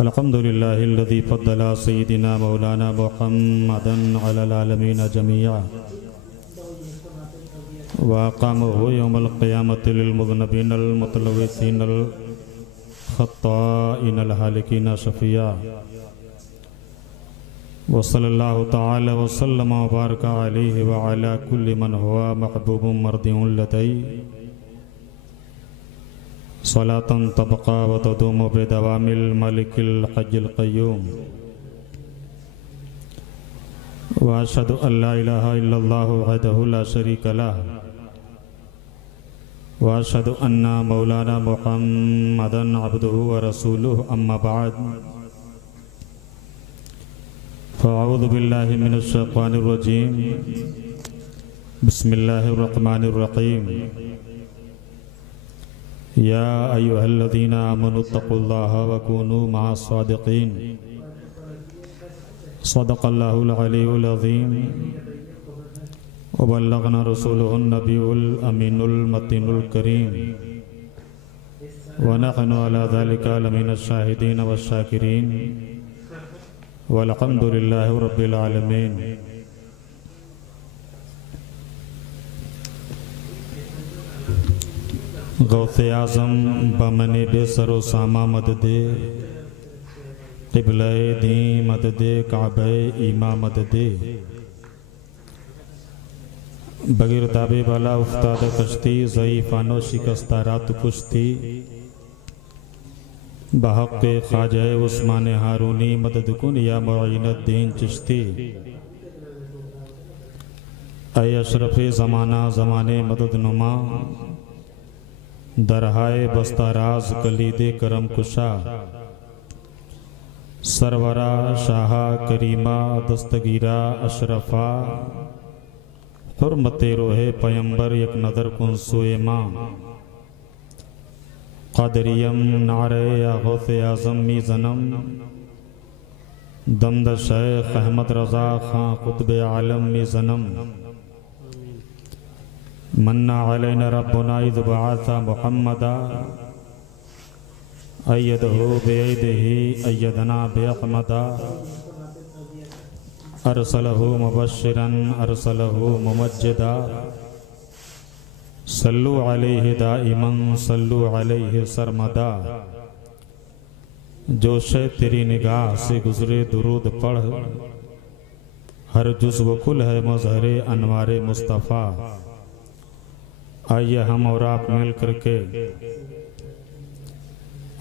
अल्हम्दुलिल्लाहिल्लज़ी फ़द्दला सय्यिदिना मौलाना Muhammadan अलल आलमीन जमीआ व अक़ामहु यौमल क़ियामति लिल मुज़न्निबीनल मुतलव्विसीनल ख़त्ताइनल हालिकीन शफ़िया व सल्लल्लाहु तआला व सल्लम व बारका अलैहि व अला कुल्लि मन हुवा महबूबुम मर्दिउन लदै सलातन तबक़ा व तदूमु बिदवामिल मलिकिल हय्यिल क़य्यूम व अशहदु अल्ला इलाहा इल्लल्लाहु वहदहु ला शरीका लह व अशहदु अन्ना मौलाना मुहम्मदन अब्दुहु व रसूलुहु अम्मा बअद फ़अऊज़ु बिल्लाहि मिनश शैतानिर रजीम बिस्मिल्लाहिर रहमानिर रहीम या अय्युहल्लज़ीना आमनुत्तक़ुल्लाहा व कूनू मअस सादिक़ीन सदक़ल्लाहुल अलीयुल अज़ीम व बल्लगना रसूलुहुन नबियुल अमीनुल मतीनुल करीम व नहनु अला ज़ालिका लमिनश शाहिदीन वश शाकिरीन वल्हम्दुलिल्लाहि रब्बिल आलमीन। गौसे आज़म बमने बेसरो सामा मददे क़िबले दी मददे काबे ईमा मददे बगैर दाबे वाला उफ्ताद कश्ती ज़ईफ़ानो शिकस्ता रात कुश्ती बहक़ ख्वाजा उस्मान हारूनी मदद कुन या मुईनुद्दीन चिश्ती ऐ अशरफ़ ज़माना ज़माने मदद नुमा दरहाए बस्ताराज कलीदे करम कुशा सरवरा शाहा करीमा दस्तगीरा अशरफा हुर्मते रोहे पैम्बर एक नदर कुन सोए माँ क़ादरियम नारे या गौसे आज़म मी ज़नम दमद शेख अहमद रज़ा खां क़ुत्बे आलम मी ज़नम मन्ना अलैना रब्बुना इज़ बअसा मुहम्मदा अय्यदहु बियदिही अय्यदना बिअहमदा अरसलहु मुबश्शिरन अरसलहु मुमज्जिदा सल्लु अलैहि दाइमन सल्लु अलैहि सरमदा। जो शे तेरी निगाह से गुजरे दुरूद पढ़ हर जुज़्व कुल है मज़हरे अनवारे मुस्तफ़ा। आइए हम और आप मिल करके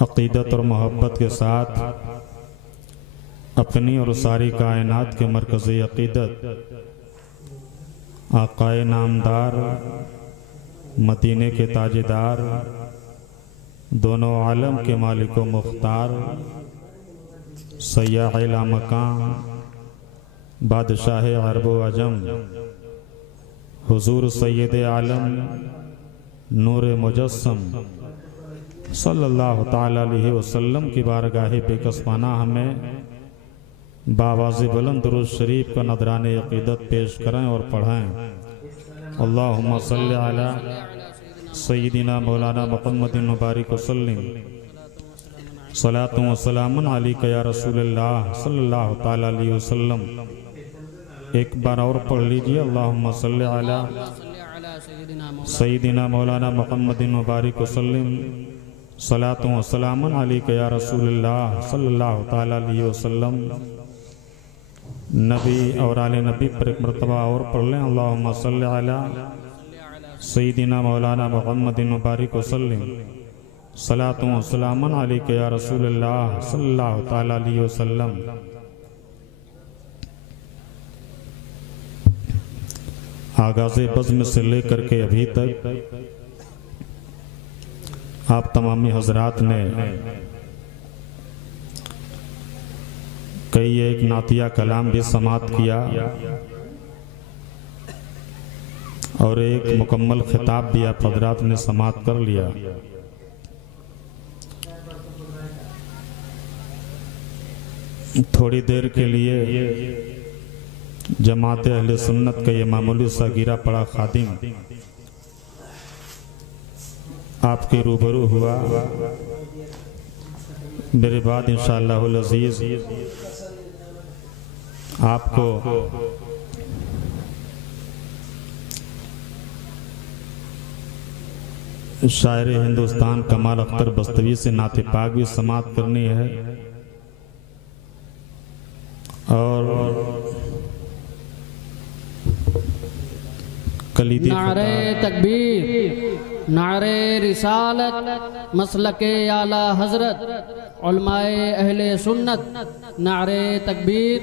अक़ीदत और मोहब्बत के साथ अपनी और सारी कायनात के मरकज़ी अक़ीदत आक़ाए नामदार मदीने के ताजेदार दोनों आलम के मालिक व मुख्तार सय्याह लामकान बादशाह अरब व अजम हुजूर सैयद आलम नूर मुजस्सम सल्लल्लाहु ताला अलैहि वसल्लम की बारगाह बेकसमाना हमें बावाज़े बुलंद दुरूद शरीफ का नदराने अक़ीदत पेश करें और पढ़ें। अल्लाहुम्मा सल्लि अला सय्यिदिना मौलाना मुहम्मदिन मुबारिक वसल्लिम सलातु व सलामुन अलैका या रसूलल्लाह सल्लल्लाहु ताला अलैहि वसल्लम। एक बार और पढ़ लीजिए। अल्लाहुम्मा सल्लि अला सय्यिदिना मौलाना मुहम्मदिन मुबारिक वसल्लिम सलातु व सलामुन अलैका या रसूलल्लाह सल्लल्लाहु ताला अलैहि वसल्लम। नबी और आले नबी पर एक मरतबा और पढ़ लें। अल्लाहुम्मा सल्लि अला सय्यिदिना मौलाना मुहम्मदिन मुबारिक वसल्लिम सलातु व सलामुन अलैका या रसूलल्लाह सल्लल्लाहु ताला अलैहि वसल्लम। आगाज़े बज़्म से लेकर के अभी तक आप तमामी हजरात ने कई एक नातिया कलाम भी समात किया और एक मुकम्मल खिताब भी आप हजरात ने समात कर लिया। थोड़ी देर के लिए जमात अहले सुन्नत का ये मामूली सा गिरा पड़ा खादिम आपके रूबरू हुआ। मेरे बाद इंशाअल्लाहुल अज़ीज़ आपको शायर हिंदुस्तान कमाल अख्तर बस्तवी से नाते पाक भी समाप्त करनी है। और कलीदी नारे तकबीर, नारे रिसालत, मसलके आला हजरत, उलमाए अहले सुन्नत, नारे तकबीर,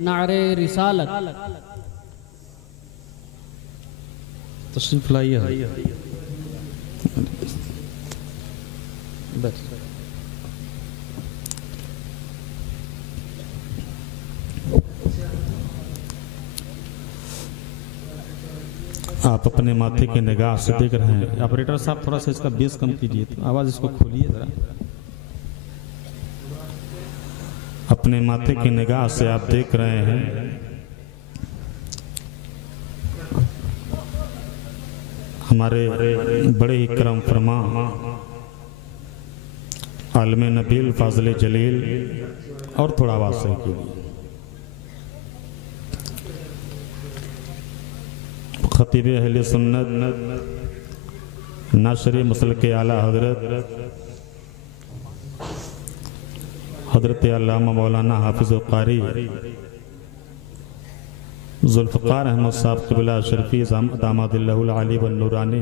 नारे रिसालत। तशरीफ लाइए बस। आप अपने माथे की निगाह से देख रहे हैं। ऑपरेटर साहब थोड़ा सा इसका बेस कम कीजिए, तो आवाज इसको खोलिए जरा। अपने माथे की निगाह से आप देख रहे हैं हमारे बड़े ही करम फरमा आलम नबील फाज़िल जलील। और थोड़ा आवाज सही कीजिए। खतीब अहले सुन्नत नाशरी मसलके आला हजरत हजरत अल्लामा मौलाना हाफिज़ कारी जुल्फ़कार अहमद साहब क़िबला शरीफ़ी दामादिल्लाहुल आली व नूरानी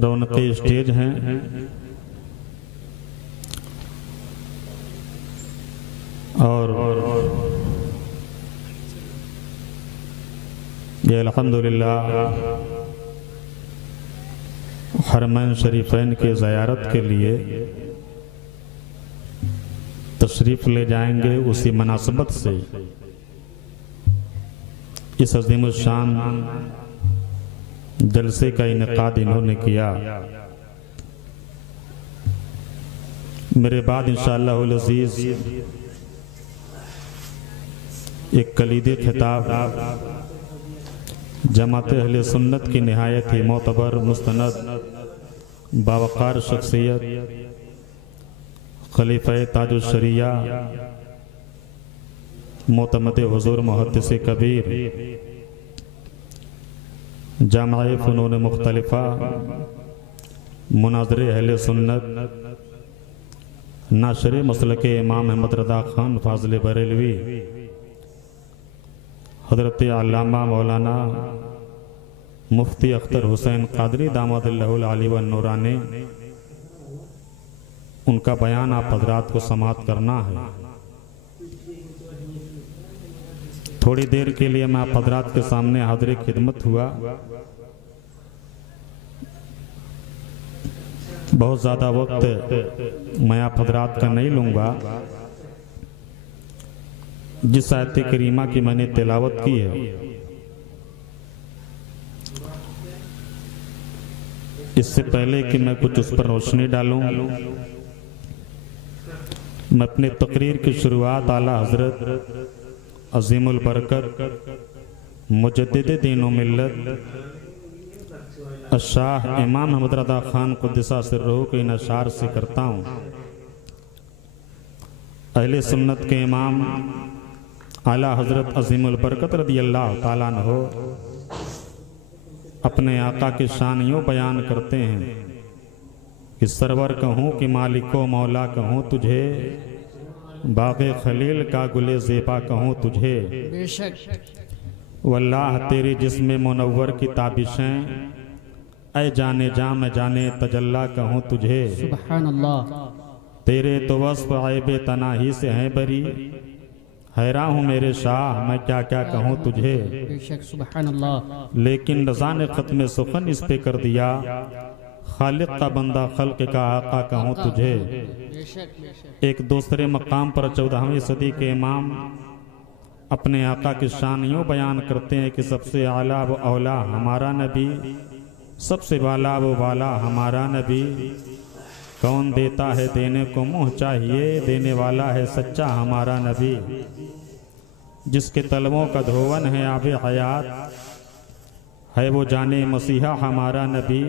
रौनक़े स्टेज हैं। और ये अल्हम्दुलिल्लाह हरमैन शरीफैन के ज़ियारत के लिए तशरीफ़ ले जाएंगे। उसी मुनासबत से इस अज़ीम शान जलसे का इनेकाद इन्होंने किया। मेरे बाद इंशाअल्लाहुल अज़ीज़ एक कलीदी खिताब जमात अहले सुन्नत की निहायत ही मोतबर मुस्तनद बावकार शख्सियत खलीफा ताजुल शरिया मोतमद हुजूर मुहद्दिस कबीर जामाए फ़नून मुख्तलिफ़ा मुनाज़िर अहले सुन्नत नाशरे मसलके इमाम अहमद रज़ा खान फाज़िल बरेलवी हज़रत अल्लामा मौलाना मुफ्ती अख्तर हुसैन क़ादरी दामादिल्लाहुल आली व नूरानी, उनका बयान आप हज़रात को समाअत करना है। थोड़ी देर के लिए मैं आप हज़रात के सामने हाज़िर खिदमत हुआ। बहुत ज़्यादा वक्त मैं आप हज़रात का नहीं लूँगा। जिस आयत करीमा की मैंने तिलावत की है, इससे पहले कि मैं कुछ उस पर रोशनी डालूं, मैं अपने तकरीर की शुरुआत आला हजरत अजीमुल बरकत मुजद्दिद दीन व मिल्लत शाह इमाम अहमद रज़ा खान क़ुद्दसा सिर्रहू के इन अशार से करता हूँ। अहले सुन्नत के इमाम आला हजरत अजीमुल बरकत रदियल्लाहु ताला अन्हु अपने आका की शान यूँ बयान करते हैं कि सरवर कहूँ कि मालिको मौला कहूँ तुझे, बाग़े खलील का गुले ज़ेबा कहूँ तुझे, बेशक वल्लाह तेरे जिस्म मुनव्वर की ताबिशें, ऐ जाने जा मैं जाने तजल्ला कहूँ तुझे। सुभान अल्लाह। तेरे तो वस्फ़ ऐबे तनाही से हैं बरी, हैरान हूँ मेरे शाह मैं क्या क्या कहूँ तुझे। बेशक सुभान अल्लाह। लेकिन रज़ा ने ख़त्म सुखन इस पे कर दिया, खालिक का बंदा खल्क का आका कहूँ तुझे। बेशक एक दूसरे मकाम पर 14वीं सदी के इमाम अपने आका की शान यूँ बयान करते हैं कि सबसे आला व औला हमारा नबी, सबसे वाला वो वाला हमारा नबी, कौन देता है देने को मुँह चाहिए, देने वाला है सच्चा हमारा नबी, जिसके तलवों का धोवन है आबे हयात, है वो जाने मसीहा हमारा नबी,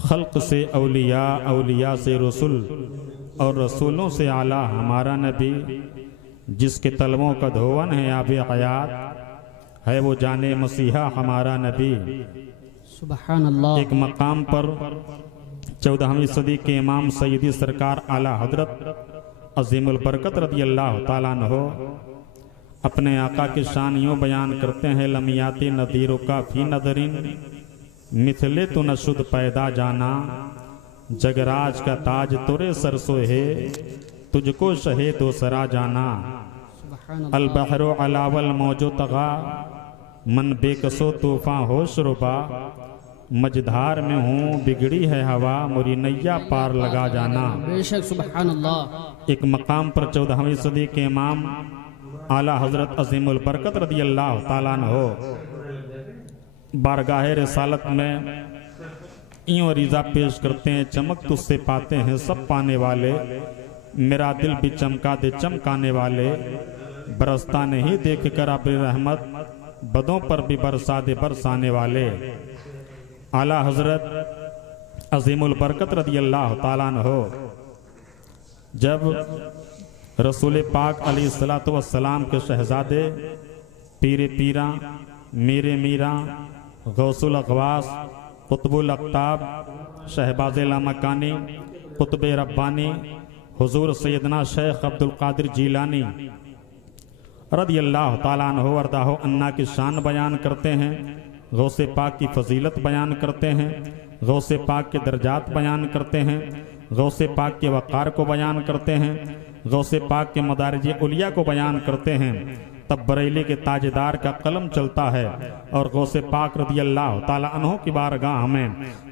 खल्क से औलिया, औलिया से रसूल और रसूलों से आला हमारा नबी, जिसके तलवों का धोवन है आबे हयात, है वो जाने मसीहा हमारा नबी। सुभान अल्लाह। एक मकाम पर 14वीं सदी के इमाम सैयदी सरकार आला हजरत अजीमुल बरकत रदी अल्लाह ताला अन्हो अपने आका की शान यूँ बयान करते हैं, लमियाती नदीरों का फी नदरिन मिथले तो नशुद पैदा जाना, जगराज का ताज तुरे सरसो है, तुझको शहे तो सरा जाना। अल बहरो अलावल मौजो तगा, मन बेकसो तूफान होश रुबा, मझधार में हूँ बिगड़ी है हवा, मुरी नैया पार लगा जाना। बेशक सुभान अल्लाह। एक मकाम पर 14वीं सदी के इमाम आला हजरत अजीमुल बरकत रदी अल्लाह ताला अन्हो बारगाह रिसालत में यूं रिजा पेश करते हैं, चमक तुझसे पाते हैं सब पाने वाले, मेरा दिल भी चमका दे चमकाने वाले, बरसता नहीं देख कर अब रहमत, बदों पर भी बरसा दे बरसाने वाले। आला हजरत अजीमुल बरकत रदी अल्लाह ताला अन्हो जब रसूल पाक अलैहिस्सलातु वस्सलाम के शहजादे पीरे पीरा मीरे मीरा गौसुल अगवास कुतुबुल अक्ताब शहबाज लामकानी कुतुब रब्बानी हुजूर सैयदना शेख अब्दुल कादिर जीलानी रदी अल्लाह ताला अन्हु वरदाहो अन्ना की शान बयान करते हैं, गौसे पाक की फजीलत बयान करते हैं, गौसे पाक के दर्जात बयान करते हैं, गौसे पाक के वक़ार को बयान करते हैं, गौसे पाक के मदारिज उलिया को बयान करते हैं, तब बरेली के ताजदार का कलम चलता है और गौसे पाक रदी अल्लाह ताला अन्हु की बारगाह में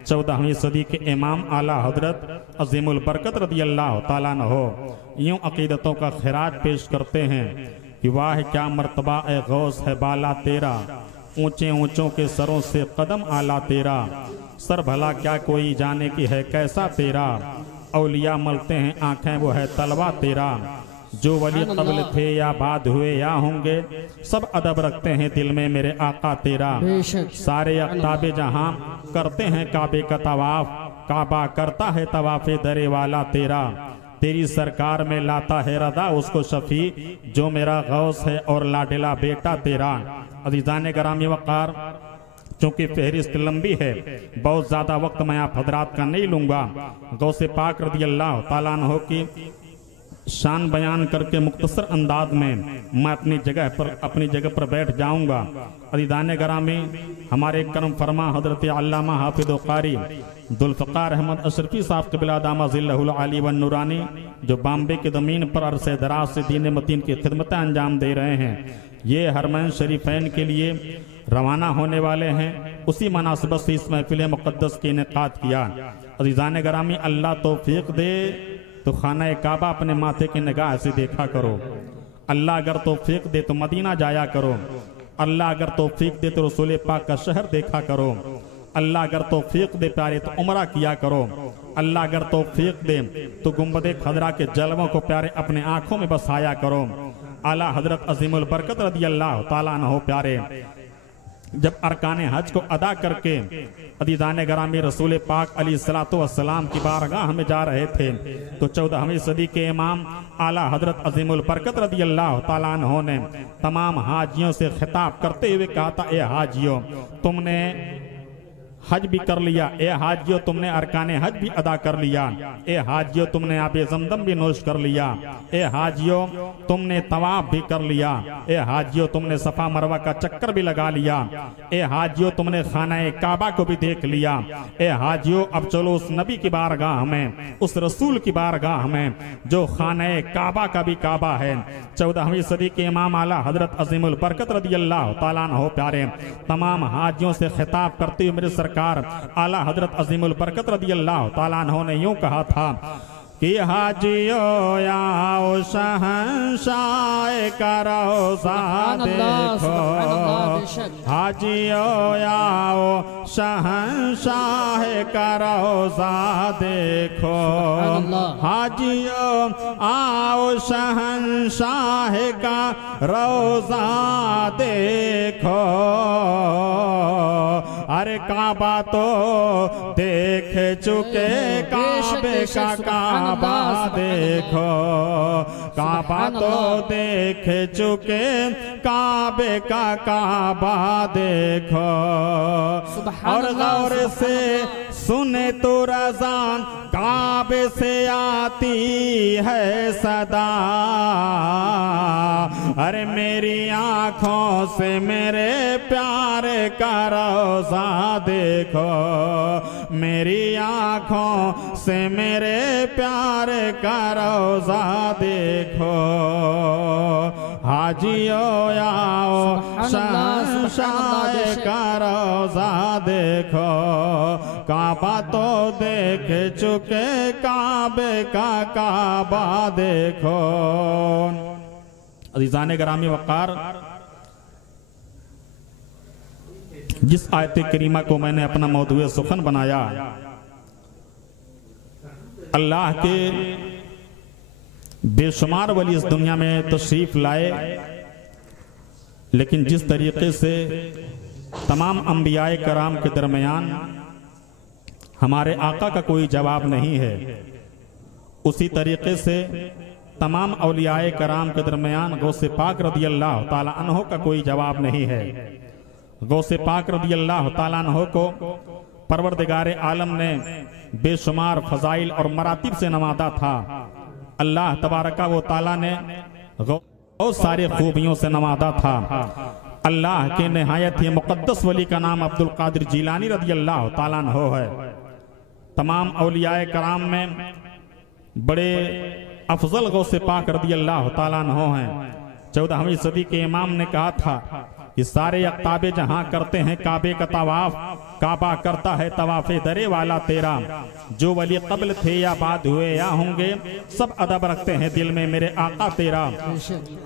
14वीं सदी के इमाम आला हजरत अजीमुल बरकत रदी अल्लाह ताला अन्हु यूं अकीदतों का खिराज पेश करते हैं कि वाह क्या मर्तबा ए गौस है बाला तेरा, ऊंचे ऊंचों के सरों से कदम आला तेरा, सर भला क्या कोई जाने की है कैसा तेरा, औलिया मलते हैं आंखें वो है तलवा तेरा, जो वली कबल थे या बाद हुए या होंगे, सब अदब रखते हैं दिल में मेरे आका तेरा, सारे अख्ताबे जहां करते हैं काबे का तवाफ, काबा करता है तवाफे दरे वाला तेरा, तेरी सरकार में लाता है रदा उसको शफी, जो मेरा गौस है और लाडिला बेटा तेरा। अज़ीज़ान गिरामी वक़ार, चूँकि फहरिस्त लंबी है, बहुत ज़्यादा वक्त मैं आप हजरात का नहीं लूँगा। गौसे पाक रदी अल्लाह ताला अन्हु की शान बयान करके मुख्तसर अंदाज में मैं अपनी जगह पर बैठ जाऊँगा। अज़ीज़ान गिरामी, हमारे करम फरमा हजरत अल्लामा हाफिज़ कारी जुल्फ़कार अहमद अशरफी साहब क़िबला दामा ज़िल्लहुल आली व नूरानी, जो बॉम्बे की ज़मीन पर अरसे दराज से दीन मतीन की खिदमतें अंजाम दे रहे हैं, ये हरमैन शरीफैन के लिए रवाना होने वाले हैं। उसी मुनासिबत से इस महफिल मुक़द्दस की इनेकाद किया। अज़ीज़ान गिरामी, अल्लाह तौफ़ीक़ दे तो खाना काबा अपने माथे की निगाह से देखा करो, अल्लाह अगर तौफ़ीक़ दे तो मदीना जाया करो, अल्लाह अगर तौफ़ीक़ दे तो रसूल पाक का शहर देखा करो, अल्लाह अगर तौफ़ीक़ दे प्यारे तो उमरा किया करो, अल्लाह अगर तौफ़ीक़ दे तो गुंबद खदरा के जलवों को प्यारे अपने आँखों में बसाया करो। आला हजरत अजीमुल बरकत रदी अल्लाह ताला अन्हु प्यारे जब अरकान हज को अदा करके अज़ीज़ान गिरामी रसूल पाक अलैहिस्सलातु वस्सलाम की बारगाह में जा रहे थे, तो 14वीं सदी के इमाम आला हजरत अजीमुल बरकत रदी अल्लाह ताला अन्हु ने तमाम हाजियों से खिताब करते हुए कहा था, ए हाजियों, तुमने हज भी कर लिया, ए हाजियों तुमने अरकान हज भी अदा कर लिया, ए हाजियों तुमने आबे ज़मज़म भी नोश कर लिया, ए हाजियों तुमने तवाफ भी कर लिया, ए हाजियों तुमने सफा मरवा का चक्कर भी लगा लिया, ए हाजियों तुमने खाना काबा को भी देख लिया, ए हाजियों अब चलो उस नबी की बारगाह में, उस रसूल की बारगाह में जो खाना काबा का भी काबा है। 14वीं सदी के इमाम आला हजरत अजीमुल बरकत रदी अल्लाह ताला अन्हु प्यारे तमाम हाजियों से खिताब करते हुए मेरे सरकार आला हजरत अजीमुल बरकत रदी अल्लाह ताला अन्हु ने यूं कहा था कि हाजियों आओ शहंशाह का रोज़ा देखो, हाजियों आओ शहंशाह का रोज़ा देखो, हाजियों आओ शहंशाह का रोज़ा देखो, अरे काबा तो देख चुके, काबे का काबा देखो, काबा तो देख चुके, काबे का काबा देखो। और गौर से सुने तो रज़ान, काबे से आती है सदा। अरे मेरी आंखों से मेरे प्यार का रोज़ा देखो, मेरी आंखों से मेरे प्यार का रोज़ा देखो। हाजियो आओ शहंशाह का रोज़ा देखो, काबा तो देख चुके, काबे का काबा देखो। अज़ीज़ान गिरामी वक़ार, जिस आयत करीमा को मैंने अपना मौदूए सुखन बनाया, अल्लाह के बेशुमार वली इस दुनिया में तशरीफ लाए, लेकिन जिस तरीके से तमाम अंबियाए कराम के दरमियान हमारे आका का कोई जवाब नहीं है, उसी तरीके से तमाम औलियाए कराम के दरमियान गौसे पाक रदी अल्लाह ताला अन्हो का कोई जवाब नहीं है। गौसे पाक रदी अल्लाह ताला अन्हो को परवरदिगार आलम ने बेशुमार फजाइल और मरातिब से नवाजा था। अल्लाह तबारका व ताला ने बहुत सारी खूबियों से नवाजा था। अल्लाह के निहायत ही मुक़द्दस वली का नाम अब्दुल कादिर जीलानी रदी अल्लाह ताला अन्हो है। तमाम औलियाए कराम में बड़े अफजल गौसे पाक रदी अल्लाह ताला अन्हो हैं। 14वीं सदी के इमाम ने कहा था कि सारे अक्ताबे जहां करते हैं काबे का तवाफ, काबा करता है तवाफे दरे वाला तेरा। जो वली कबल थे या बाद हुए या होंगे, सब अदब रखते हैं दिल में मेरे आका तेरा।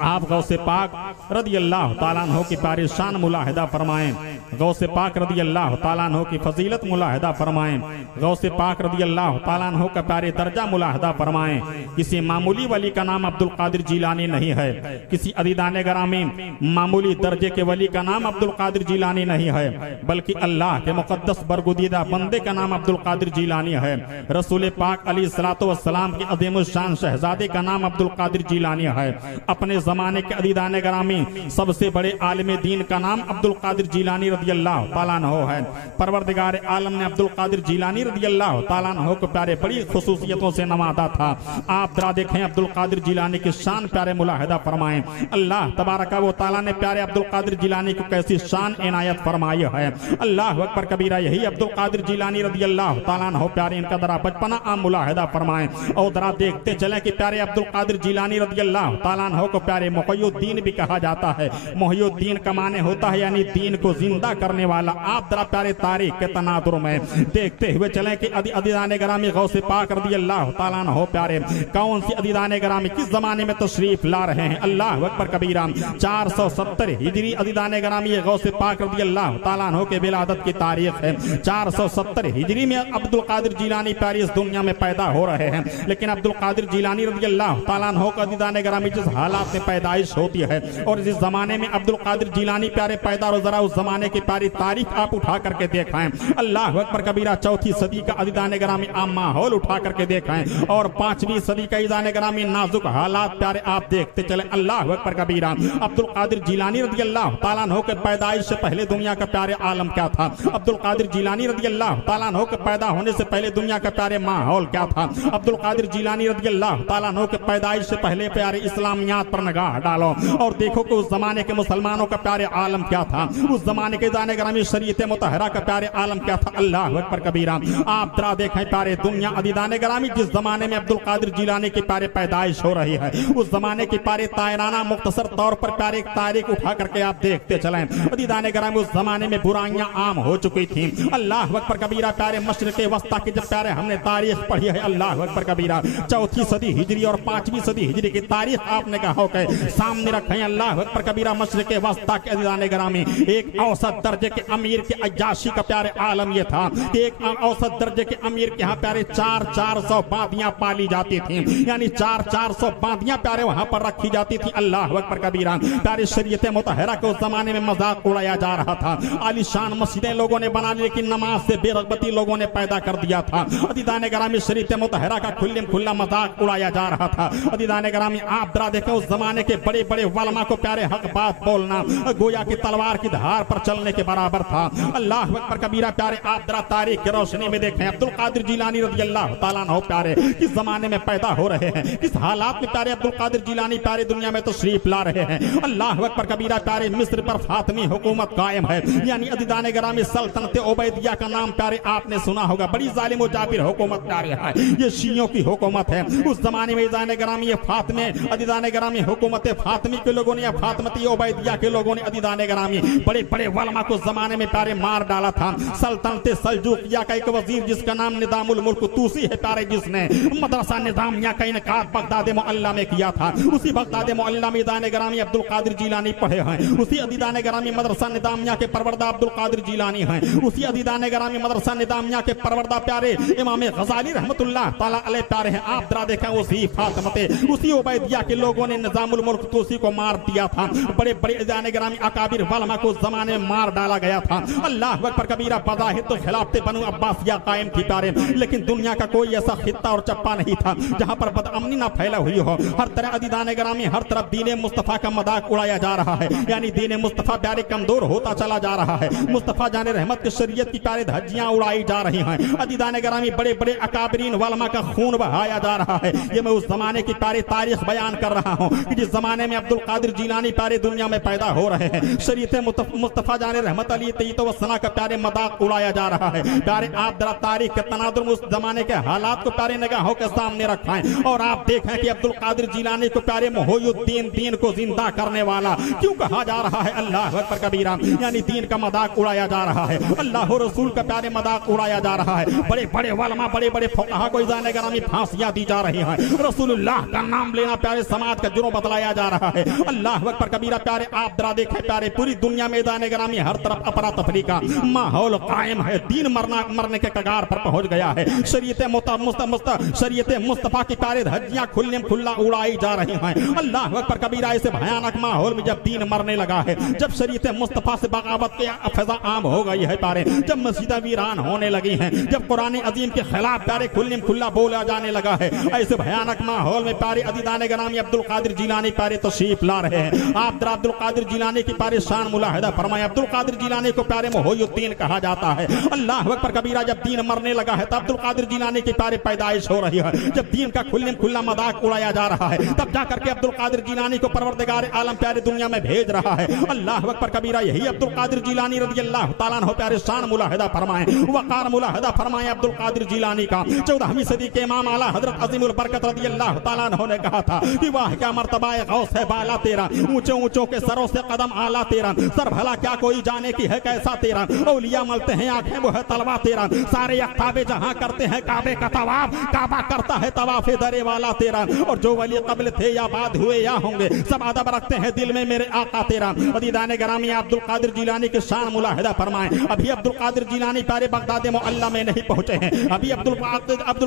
आप गौसे पाक रदी अल्लाह ताला अन्हो की पारिशान मुलाहिदा फरमाएं, गौसे पाक रदी अल्लाह ताला अन्हो की फजीलत मुलाहिदा फरमाएं, गौसे पाक रदी अल्लाह ताला अन्हो का प्यारे दर्जा मुलाहिदा फरमाएं। किसी मामूली वली का नाम अब्दुल कादिर जीलानी नहीं है, किसी अदीदाने गरामी मामूली दर्जे के वली का नाम अब्दुल कादिर जीलानी नहीं है, बल्कि अल्लाह के मुकद्दस बरगुदीदा बंदे का नाम अब्दुल कादिर जीलानी है। रसूल पाक अलैहिस्सलातु वस्सलाम के अज़ीमुल शान शहजादे का नाम अब्दुल कादिर जीलानी है। अपने जमाने के अदीदाने गरामी सबसे बड़े आलिम दीन का नाम अब्दुल कादिर जीलानी रदी अल्लाह ताला अन्हो है। परवरदिगार आलम ने अब्दुल कादिर जीलानी रदी अल्लाह ताला अन्हो को प्यारे बड़ी खुसूसियतों से नवाजा था। आप जरा देखें अब्दुल कादिर जीलानी की शान प्यारे मुलाहिदा फरमाएं। अल्लाह तबारका व तआला ने प्यारे अब्दुल कादिर जीलानी को कैसी शान इनायत फरमाई है। अल्लाह अकबर कबीरा। यही अब्दुल कादिर जीलानी रदी अल्लाह ताला अन्हो प्यारे इनका दरा बचपना आम मुलाहिदा फरमाएं और दरा देखते चले कि प्यारे अब्दुल कादिर जीलानी रदी अल्लाह ताला अन्हो को प्यारे मुहय्यिद्दीन भी कहा जाता है। मुहय्यिद्दीन का माने होता है यानी दीन को जिंदा करने वाला। आप दरा प्यारे तारीख के तनादुर में देखते हुए चले कि अदीदाने गरामी गौसे पाक रदी अल्लाह ताला अन्हो प्यारे कौन सी अदीदाने गरामी किस जमाने में तशरीफ ला रहे हैं। अल्लाह अकबर कबीरा। 470 हिजरी अदीदाने गरामी गौसे पाक रदी अल्लाह ताला अन्हो के विलादत की तारीख है। 470 हिजरी में अब्दुल कादिर जीलानी प्यारी इस दुनिया में पैदा हो रहे हैं। लेकिन अब्दुल कादिर जीलानी रदी अल्लाह ताला अन्हो का अदीदाने गरामी जिस हालात में पैदाइश होती है और जिस जमाने में अब्दुल कादिर जीलानी प्यारे पैदा हो, जरा उस जमाने की प्यारी तारीख आप उठा करके देखाएं। अल्लाह अकबर कबीरा। 4वीं सदी का अदीदाने गरामी आम माहौल उठा करके देखाएं और 5वीं सदी का अदीदाने गरामी नाजुक हालात प्यारे आप देखते चले। अल्लाह अकबर कबीरा। अब्दुल कादिर जीलानी रदी अल्लाह ताला अन्हो के पैदाइश से पहले दुनिया का प्यारे आलम क्या था। अब्दुल कादिर जीलानी रदी अल्लाह ताला अन्हो के पैदा होने से पहले दुनिया का प्यारे माहौल क्या था। अब्दुल कादिर जीलानी रदी अल्लाह ताला अन्हो के पैदाइश से पहले प्यारे इस्लामियात पर निगाह डालो और देखो कि उस जमाने के मुसलमानों का प्यारे आलम क्या था। उस जमाने के दाने गरामी शरीयत मुतहरा का प्यारे आलम क्या था। अल्लाह अकबर कबीरा। आप जरा देखें प्यारे दुनिया अदीदाने गरामी जिस जमाने में अब्दुल कादिर जीलानी की प्यारे पैदाइश हो रही है, उस जमाने की प्यारे तायराना मुख्तसर तौर पर प्यारे तारीख उठा करके आप देखते चलें। अदीदाने गरामी उस जमाने में बुराइयां आम हो चुकी थी। अल्लाह अकबर कबीरा। प्यारे मशरिक़े वस्ता की जब प्यारे हमने तारीख पढ़ी है, अल्लाह अकबर कबीरा, 4वीं सदी हिजरी और 5वीं सदी हिजरी की तारीख आपने कहा हो सामने रखें। अल्लाह अकबर कबीरा। मशरिक़े वस्ता के अदीदाने गरामी एक औसत दर्जे के अमीर के अय्याशी का प्यारे आलम यह था कि एक औसत दर्जे के अमीर के यहाँ प्यारे 400 बादियां पाली जाती थी, यानी 400 बादियां प्यारे वहां पर रखी जाती थी। अल्लाह अकबर कबीरा। प्यारे शरीयत मुतहरा के उस जमाने में मजाक उड़ाया जा रहा था। आलीशान मस्जिदें लोगों ने ने बना ली, लेकिन नमाज से बेरगबती लोगों ने पैदा कर दिया था। अदीदान ग्रामी शरीयत मुतहरा का खुल्ला मजाक उड़ाया जा रहा था। अदीदान ग्रामी आप जरा देखें उस जमाने के बड़े बड़े वलमा को प्यारे हक बात बोलना गोया की तलवार की धार पर चलने के बराबर था। अल्लाह अकबर कबीरा प्यारे आप जरा तारीख की रोशनी में देखें अब्दुल कादिर जिलानी रज़ी अल्लाह ताला अन्हु प्यारे किस जमाने में पैदा हो रहे हैं, किस हालात में प्यारे अब्दुल कादिर जिलानी प्यारे दुनिया में तशरीफ ला रहे हैं। अल्लाह अकबर कबीरा प्यारे मिस्र पर फातिमी हुकूमत कायम है, यानी अदीदान ग्रामी सल्तनत उबैदिया का नाम प्यारे आपने सुना होगा। बड़ी जालिम और जाबिर हुकूमत प्यारे है, ये शियों की हुकूमत है। उस जमाने में अदीदान ग्रामी ये फातिमे अदीदान ग्रामी हुकूमत फातिमी के लोगों ने या फातिमती उबैदिया के लोगों ने अदीदान ग्रामी बड़े बड़े वलमा को जमाने में प्यारे मार डाला था। सल्तनत सल्जूकिया का एक वजीर जिसका नाम निजामुल मुल्क तूसी है प्यारे, जिसने मदरसा निजामिया का इनकार बगदाद मुअल्ला में किया था। उसी बगदाद मुअल्ला में अदीदान ग्रामी अब्दुल कादिर जिलानी पढ़े हैं। उसी अदीदान ग्रामी मदरसा निजामिया के परवरदा अब्दुल कादिर जिलानी हैं। उसी अदीदान ग्रामी मदरसा निजामिया के परवरदा प्यारे इमाम गजाली रहमतुल्लाह ताला अलैह प्यारे हैं। आप जरा देखें उसी फातिमते उसी उबैदिया के लोगों ने निजामुल मुल्क तूसी को मार दिया था। बड़े बड़े अदीदान ग्रामी अकाबिर वलमा को उस जमाने में मार डाला गया था। अल्लाह अकबर कबीरा बज़ाहिर तो खिलाफत बनु अब्बासिया कायम थी प्यारे, लेकिन दुनिया का कोई ऐसा खित्ता और चप्पा नहीं था जहां पर बदअमनी ना फैला हुई हो। हर तरह अदीदान ग्रामी हर तरफ दीन मुस्तफा का मजाक उड़ाया जा रहा है, यानी दीन मुस्तफा प्यारे कमजोर होता चला जा रहा है। मुस्तफा जाने रहमत की शरीयत की प्यारे धज्जियां उड़ाई जा रही हैं। अदीदान ग्रामी बड़े बड़े अकाबरीन वलमा का खून बहाया जा रहा है। ये मैं उस जमाने की प्यारी तारीख बयान कर रहा हूँ कि जिस जमाने में अब्दुल कादिर जिलानी प्यारे दुनिया में पैदा हो रहे हैं। शरीयत मुस्तफा जाने रहमत अली तैयब वसना का प्यारे मजाक उड़ाया जा रहा है। प्यारे आप जरा तारीख के तनाजुर में उस जमाने के हालात को प्यारे निगाहों के सामने रखें और आप देखें कि अब्दुल कादिर जिलानी को प्यारे मुहय्यिद्दीन दीन को जिंदा करने वाला क्यों कहा जा रहा है। अल्लाह अकबर कबीरा, यानी दीन का मजाक उड़ाया जा रहा है, अल्लाह रसूल का प्यारे मजाक उड़ाया जा रहा है। बड़े बड़े वलमा बड़े बड़े फुक़हा को इज़ाने ग्रामी फांसियां दी जा रही हैं। रसूलुल्लाह का नाम लेना प्यारे समाज का जुर्म बतलाया जा रहा है। अल्लाह अकबर कबीरा प्यारे आप जरा देखें प्यारे पूरी दुनिया में इज़ाने ग्रामी हर तरफ अफरा तफरी का माहौल कायम है। दीन मरने के कगार पर पहुंच गया है। शरीयत मुस्तफा की प्यारे धज्जियां खुल्ला उड़ाई जा रही हैं। अल्लाह अकबर कबीरा ऐसे भयानक माहौल में जब दीन मरने लगा है, जब शरीयत मुस्तफा से बगावत के फिजा आम हो गई है प्यारे, जब मस्जिदें वीरान होने लगी हैं, जब कुरान अजीम के खिलाफ प्यारे खुल्ला बोला जाने लगा है, ऐसे भयानक माहौल में प्यारे अदीदान ग्रामी अब्दुल कादिर जिलानी प्यारे तशरीफ ला रहे हैं। आप जरा अब्दुल कादिर जिलानी की प्यारे शान मुलाहिदा फरमाएं। अब्दुल कादिर जिलानी को प्यारे मुहय्यिद्दीन कहा जाता है। अल्लाह अकबर कबीरा जब दीन मरने लगा है तब अब्दुल कादिर जिलानी की प्यारे पैदाइश हो रही है। जब दीन का खुल्ला मजाक उड़ाया जा रहा है तब जाकर के अब्दुल कादिर जिलानी को परवरदिगार आलम प्यारे दुनिया में भेज रहा है। अल्लाह अकबर कबीरा, यही अब्दुल कादिर जिलानी रज़ी अल्लाह ताला अन्हु प्यारे शान मुलाहिदा फरमाएं, वक़ार मुलाहिदा फरमाएं। अब्दुल कादिर जिलानी का 14वीं सदी के इमाम आला हजरत अज़ीमुल बरकत रज़ी अल्लाह ताला अन्हु ने कहा था कि वाह क्या मर्तबा है गौस है बाला तेरा, ऊंचों के सरों से कदम आला तेरा, सर भला क्या कोई जाने की है कैसा तेरा, औलिया मलते हैं आंखें वो है तलवा तेरा, सारे अख्ताबे जहां करते हैं काबे का तवाफ, काबा करता है तवाफे दरे वाला तेरा, और जो वली कबल थे या बाद हुए या होंगे सब अदब रखते हैं दिल में मेरे आका तेरा। अदीदान ग्रामी अब्दुल कादिर जिलानी के शान मुलाहिदा फरमाएं। अभी अब्दुल कादिर जिलानी प्यारे बगदाद मुअल्ला में नहीं पहुंचे हैं। अभी अब्दुल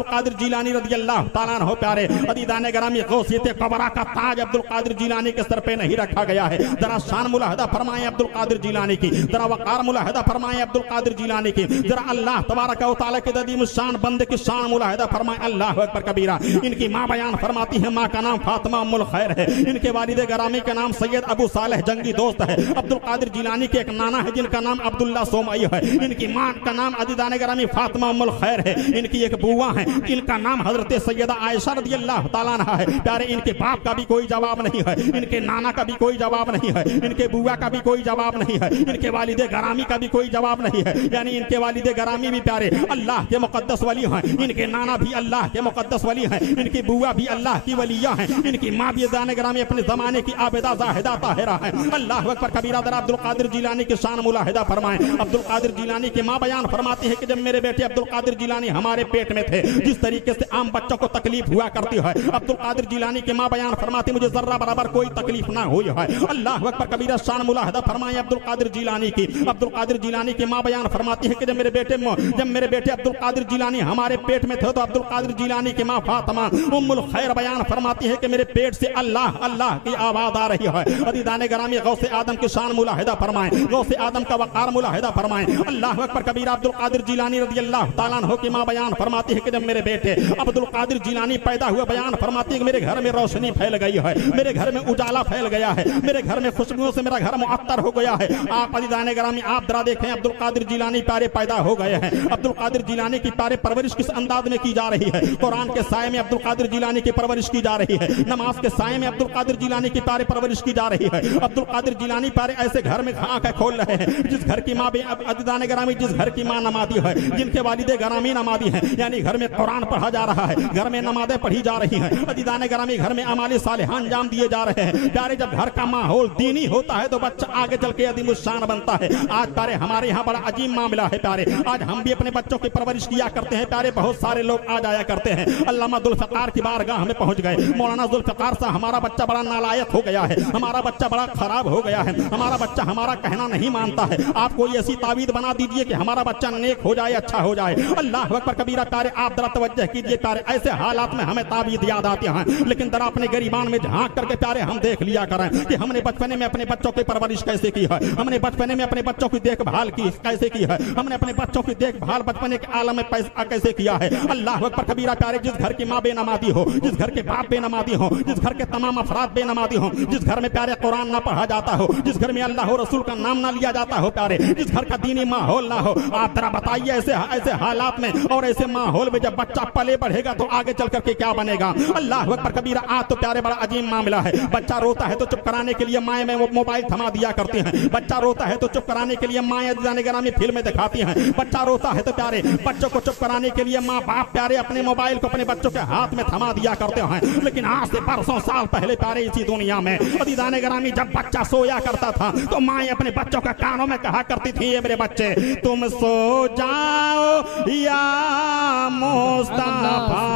कादिर जिलानी रज़ी अल्लाह ताला अन्हु प्यारे अदीदान ग्रामी गौसियत कबरा का ताज अब्दुल कादिर जिलानी के सर पे नहीं रखा गया है। जरा शान मुलाहिदा फरमाएं अब्दुल कादिर जिलानी की, जरा वक़ार मुलाहिदा फरमाएं अब्दुल कादिर जिलानी की, जरा अल्लाह तबारक व तआला के ददीम शान बंदे की शान मुलाहिदा फरमाएं। अल्लाह अकबर कबीरा, इनकी माँ बयान फरमाती है माँ का नाम फातिमा उम्मुल खैर है, इनके वालिद ग्रामी का नाम सैयद अबू सालेह जंगी दोस्त है। अब्दुल कादिर जिलानी के एक नाना है जिनका नाम अब्दुल्ला सोमई है, इनकी माँ का नाम अदीदान ग्रामी फातिमा उम्मुल खैर है, इनकी एक बुआ है इनका नाम हजरत सैयदा आयशा रज़ी अल्लाह ताला अन्हा है। प्यारे इनके बाप का भी कोई जवाब नहीं है, इनके नाना का भी कोई जवाब नहीं है, इनके बुआ का भी कोई जवाब नहीं है, इनके वालिद ग्रामी का भी कोई जवाब नहीं है, यानी इनके वालिद ग्रामी भी प्यारे अल्लाह के मुकद्दस वली हैं, इनके नाना भी अल्लाह के मुकद्दस वली हैं, इनकी बुआ भी अल्लाह की वलिया हैं, इनकी माँ भी अदीदान ग्रामी अपने जमाने की आबिदा जाहिदा ताहिरा है। अल्लाह अकबर कबीरा, जरा अब्दुल कादिर जिलानी की शान मुलाहिदा फरमाएं। अब्दुल कादिर जिलानी की माँ बयान फरमाती है कि जब मेरे बेटे अब्दुल कादिर जिलानी हमारे पेट में थे, जिस तरीके से आम बच्चों को तकलीफ हुआ करती है, अब्दुल कादिर जिलानी की माँ बयान फरमाती मुझे जर्रा बराबर कोई तकलीफ ना हुई है। अल्लाह अकबर कबीरा, शान मुलाहिदा फरमाएं अब्दुल कादिर जिलानी की। अब्दुल कादिर जिलानी की माँ बयान फरमाती है कि जब मेरे बेटे अब्दुल कादिर जिलानी हमारे पेट में थे तो अब्दुल कादिर जिलानी की माँ फातिमा उम्मुल खैर बयान फरमाती है कि मेरे पेट से अल्लाह अल्लाह की आवाज आ रही है। अदीदान ग्रामी गौसे आदम की शान मुलाहिदा फरमाएं, गौसे आदम का वक़ार मुलाहिदा फरमाएं। फरमाएं। अल्लाह अकबर कबीरा। अब्दुल कादिर जिलानी रज़ी अल्लाह ताला अन्हु की माँ बयान फरमाती है कि जब मेरे बेटे अब्दुल कादिर जिलानी पैदा हुए, बयान फरमाती है कि मेरे घर में रोशनी फैल गई है, मेरे घर में उजाला फैल गया है, मेरे घर में खुशबुओं से मेरा घर मुअत्तर हो गया है। आप अज़ीज़ान गिरामी आप जरा देखें, अब्दुल कादिर जिलानी प्यारे पैदा हो गए हैं। अब्दुल कादिर जिलानी की प्यारे परवरिश किस अंदाज में की जा रही है। कुरान के साए में अब्दुल कादिर जिलानी की परवरिश की जा रही है, नमाज के साए में अब्दुल कादिर जिलानी की प्यारे परवरिश की जा रही है। अब्दुल कादिर जिलानी प्यारे ऐसे घर में आंखें खोल रहे हैं जिस घर की माँ अज़ीज़ान गिरामी, जिस घर की माँ नमाज़ी है, जिनके वालिदे गिरामी नमाज़ी हैं, यानी घर में कुरान पढ़ा जा रहा है, घर में नमाज़ें पढ़ी जा रही हैं, अज़ीज़ान गिरामी घर में अमाले सालिहान अंजाम दिए जा रहे हैं। प्यारे जब घर का माहौल दीनी होता है तो बच्चा आगे चल के अज़ीमुश्शान बनता है। आज प्यारे हमारे यहाँ बड़ा अजीब मामला है प्यारे, आज हम भी अपने बच्चों की परवरिश किया करते हैं प्यारे, बहुत सारे लोग आ जाया करते हैं। अल्लामा ज़ुल्फ़िकार की बारगाह में पहुंच गए, मौलाना ज़ुल्फ़िकार साहब हमारा बच्चा बड़ा नालायक हो गया है, हमारा बच्चा बड़ा खराब हो गया है, हमारा बच्चा हमारा कहना नहीं मानता है, आप कोई ऐसी तावीज़ बना दीजिए कि हमारा बच्चा नेक हो जाए, अच्छा हो जाए। अल्लाह अकबर कबीरा। प्यारे आप जरा तवज्जो कीजिए प्यारे, ऐसे हालात में हमें तावीज़ याद आती हैं, लेकिन जरा अपने गरीबान में झांक करके प्यारे हम देख लिया करें कि हमने बचपने में अपने बच्चों की परवरिश कैसे की है, हमने बचपने में अपने बच्चों की देखभाल की कैसे की है, हमने अपने बच्चों की देखभाल बचपने के आलम में कैसे किया है। अल्लाह अकबर कबीरा। प्यारे जिस घर की माँ बेनमाज़ी हो, जिस घर के बाप बेनमाज़ी हो, जिस घर के तमाम अफराद बेनमाज़ी हो, जिस घर में प्यारे कुरान ना पढ़ा जाता हो, जिस घर में अल्लाह और रसूल का नाम ना लिया जाता हो प्यारे, जिस घर का दीनी माहौल ना हो, आप जरा बताइए ऐसे हालात में और ऐसे माहौल में जब बच्चा पले बढ़ेगा तो आगे चल करके क्या बनेगा। अल्लाह अकबर कबीरा। आज तो प्यारे बड़ा अजीब मामला है, बच्चा रोता है तो चुप कराने के लिए माएँ में मोबाइल थमा दिया करती हैं, बच्चा रोता है तो चुप कराने के लिए माएँ अज़ीज़ान-ए-गिरामी फिल्में दिखाती हैं, बच्चा रोता है तो प्यारे बच्चों को चुप कराने के लिए माँ बाप प्यारे अपने मोबाइल को अपने बच्चों के हाथ में थमा दिया करते हैं। लेकिन आज से बरसों साल पहले प्यारे इसी दुनिया में अज़ीज़ान-ए-गिरामी जब बच्चा सोया करता था तो माएँ अपने बच्चों के कानों में कहा करती थी, ये मेरे बच्चे तुम सो जाओ या मुस्तफा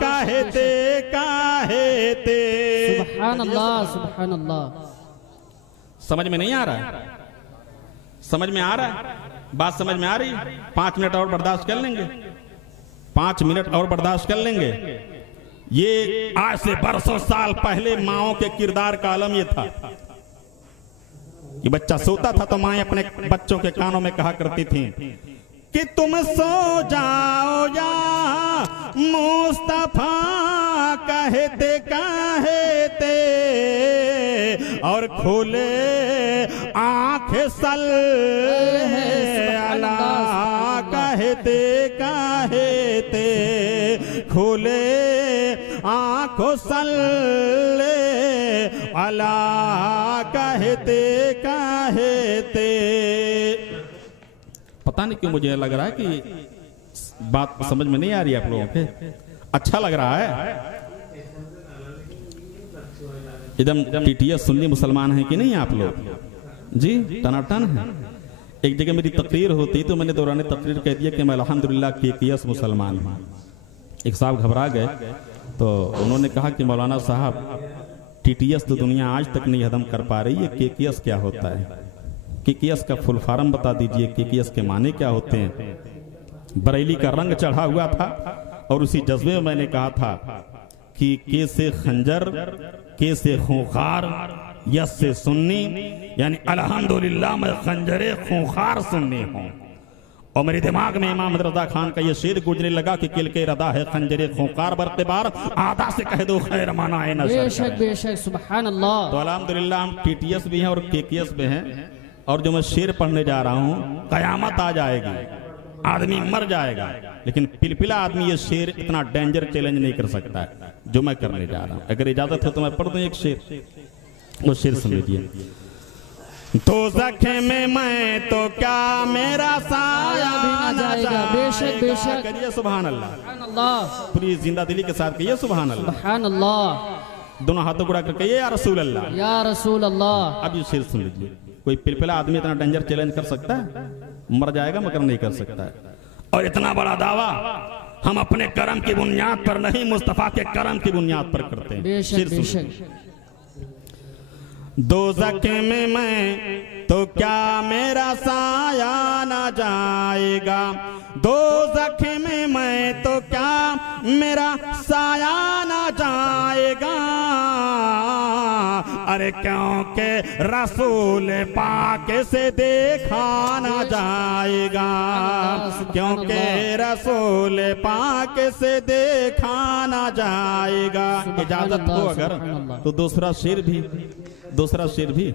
कहते कहते। सुभान अल्लाह, सुभान अल्लाह। समझ में नहीं आ रहा है? समझ में आ रहा है? बात समझ में आ रही? 5 मिनट और बर्दाश्त कर लेंगे, 5 मिनट और बर्दाश्त कर लेंगे। ये आज से बरसों साल पहले माओं के किरदार का आलम ये था कि बच्चा सोता था तो माएं अपने बच्चों के कानों में कहा करती थी कि तुम सो जाओ या मुस्तफा कहते कहते, और खोले आँख सल्ले अला कहते कहते, खोले आँखों सल्ले अला कहते कहते। पता नहीं क्यों मुझे लग रहा है कि बात समझ में नहीं आ रही आप लोगों के, अच्छा लग रहा है एकदम। टीटीएस सुन्नी मुसलमान हैं कि नहीं आप लोग जी? टनाटन है। एक जगह मेरी तकरीर होती तो मैंने दौरान तकरीर कह दिया कि मैं अल्हम्दुलिल्लाह केकेएस मुसलमान हूँ। एक साहब घबरा गए तो उन्होंने कहा कि मौलाना साहब टीटीएस तो दुनिया आज तक नहीं हदम कर पा रही है, केकेएस क्या होता है? केकेएस का फुल फॉर्म बता दीजिए, केकेएस के माने क्या होते हैं? बरेली का रंग चढ़ा हुआ था और उसी जज्बे में मैंने कहा था कि के से खंजर, के से खूंखार, यस से सुन्नी, यानी अल्हम्दुलिल्लाह मैं खंजरे खूंखार सुन्नी हूँ। और मेरे दिमाग में इमाम रज़ा खान का ये शेर गुजरने लगा कि किल के रदा है खंजरे खूंखार बरक़े बार, आधा से कह दो खैर माना है न। बेशक बेशक, सुभान अल्लाह। तो अल्हम्दुलिल्लाह हम टीटीएस भी हैं और केकेएस भी हैं। और जो मैं शेर पढ़ने जा रहा हूँ, कयामत आ जाएगी, आदमी मर जाएगा, लेकिन पिलपिला आदमी ये शेर इतना डेंजर चैलेंज नहीं कर सकता है जो मैं करने जा रहा हूँ। अगर इजाजत हो तो मैं पढ़ दूं एक शेर, वो शेर सुन लीजिए। दोज़ख में मैं तो क्या मेरा साया भी न जाएगा। बेशक बेशक, करिए सुभान अल्लाह, सुभान अल्लाह, पूरी जिंदा दिली के साथ कहिए सुभान अल्लाह, सुभान अल्लाह। दोनों हाथों गुड़ा कर कहिए या रसूल अल्लाह, या रसूल अल्लाह। अब ये शेर सुन लीजिए। कोई पिलपिला आदमी इतना डेंजर चैलेंज कर सकता है? मर जाएगा मगर नहीं कर सकता है। और इतना बड़ा दावा हम अपने कर्म की बुनियाद पर नहीं, मुस्तफा के कर्म की बुनियाद पर करते हैं। बेशक बेशक। दोज़ख में मैं तो क्या मेरा साया न जाएगा, दोज़ख में मैं तो क्या मेरा साया ना जाएगा। अरे क्योंकि रसूल पाक से देखा ना जाएगा, क्योंकि रसूल पाक से देखा ना जाएगा। इजाजत हो अगर तो दूसरा शेर भी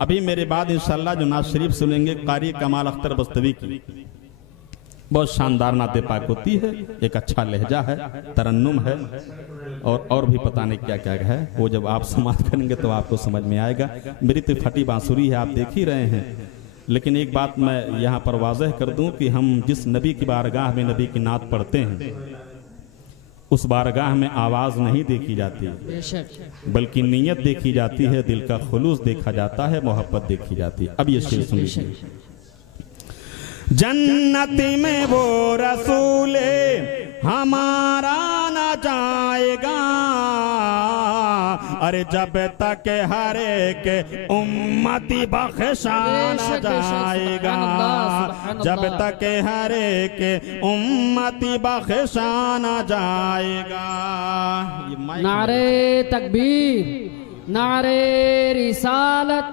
अभी मेरे बाद इंशाल्लाह जो नात शरीफ सुनेंगे कारी कमाल अख्तर बस्तवी की, बहुत शानदार नाते पाक होती है, एक अच्छा लहजा है, तरन्नुम है और भी पता नहीं क्या क्या है। वो जब आप समाप्त करेंगे तो आपको समझ में आएगा। मेरी तो फटी बांसुरी है, आप देख ही रहे हैं। लेकिन एक बात मैं यहाँ पर वाजह कर दूं कि हम जिस नबी की बारगाह में नबी की नात पढ़ते हैं उस बारगाह में आवाज नहीं देखी जाती, बल्कि नीयत देखी जाती है, दिल का खुलूस देखा जाता है, मोहब्बत देखी जाती है। अब ये शेर सुनिए। जन्नती में वो रसूले हमारा ना जाएगा, अरे जब तक हर एक उम्मती बख्शा ना जाएगा, जब तक हर एक उम्मती बख्शा ना जाएगा। नारे तकबीर, नारे रिसालत,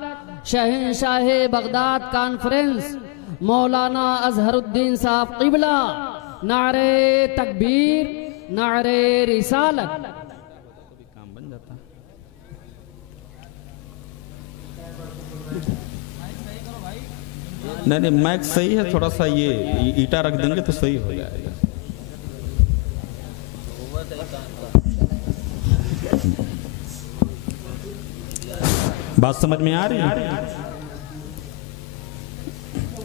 शहंशाह बगदाद कॉन्फ्रेंस मौलाना अजहरुद्दीन साहब क़िबला। नारे तकबीर, नारे रिसालत। काम बन जाता। नहीं माइक सही है, थोड़ा सा ये ईटा रख देंगे तो सही हो जाएगा। बात समझ में आ रही है?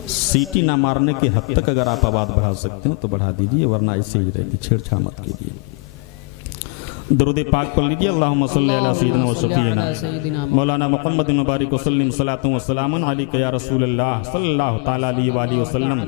सीटी ना मारने के हद तक अगर आप आवाज बढ़ा सकते हो तो बढ़ा दीजिए, वरना ऐसे ही रहेगी, छेड़छाड़ मत कीजिए। दुरूद पाक पढ़ लीजिए। अल्लाहुम्मा सल्ली अला सय्यिदिना व शफीना मौलाना मुहम्मद मुबारक वसल्लम सलातु व सलामुन अलैका या रसूलल्लाह सल्लल्लाहु तआला अलैहि वसल्लम।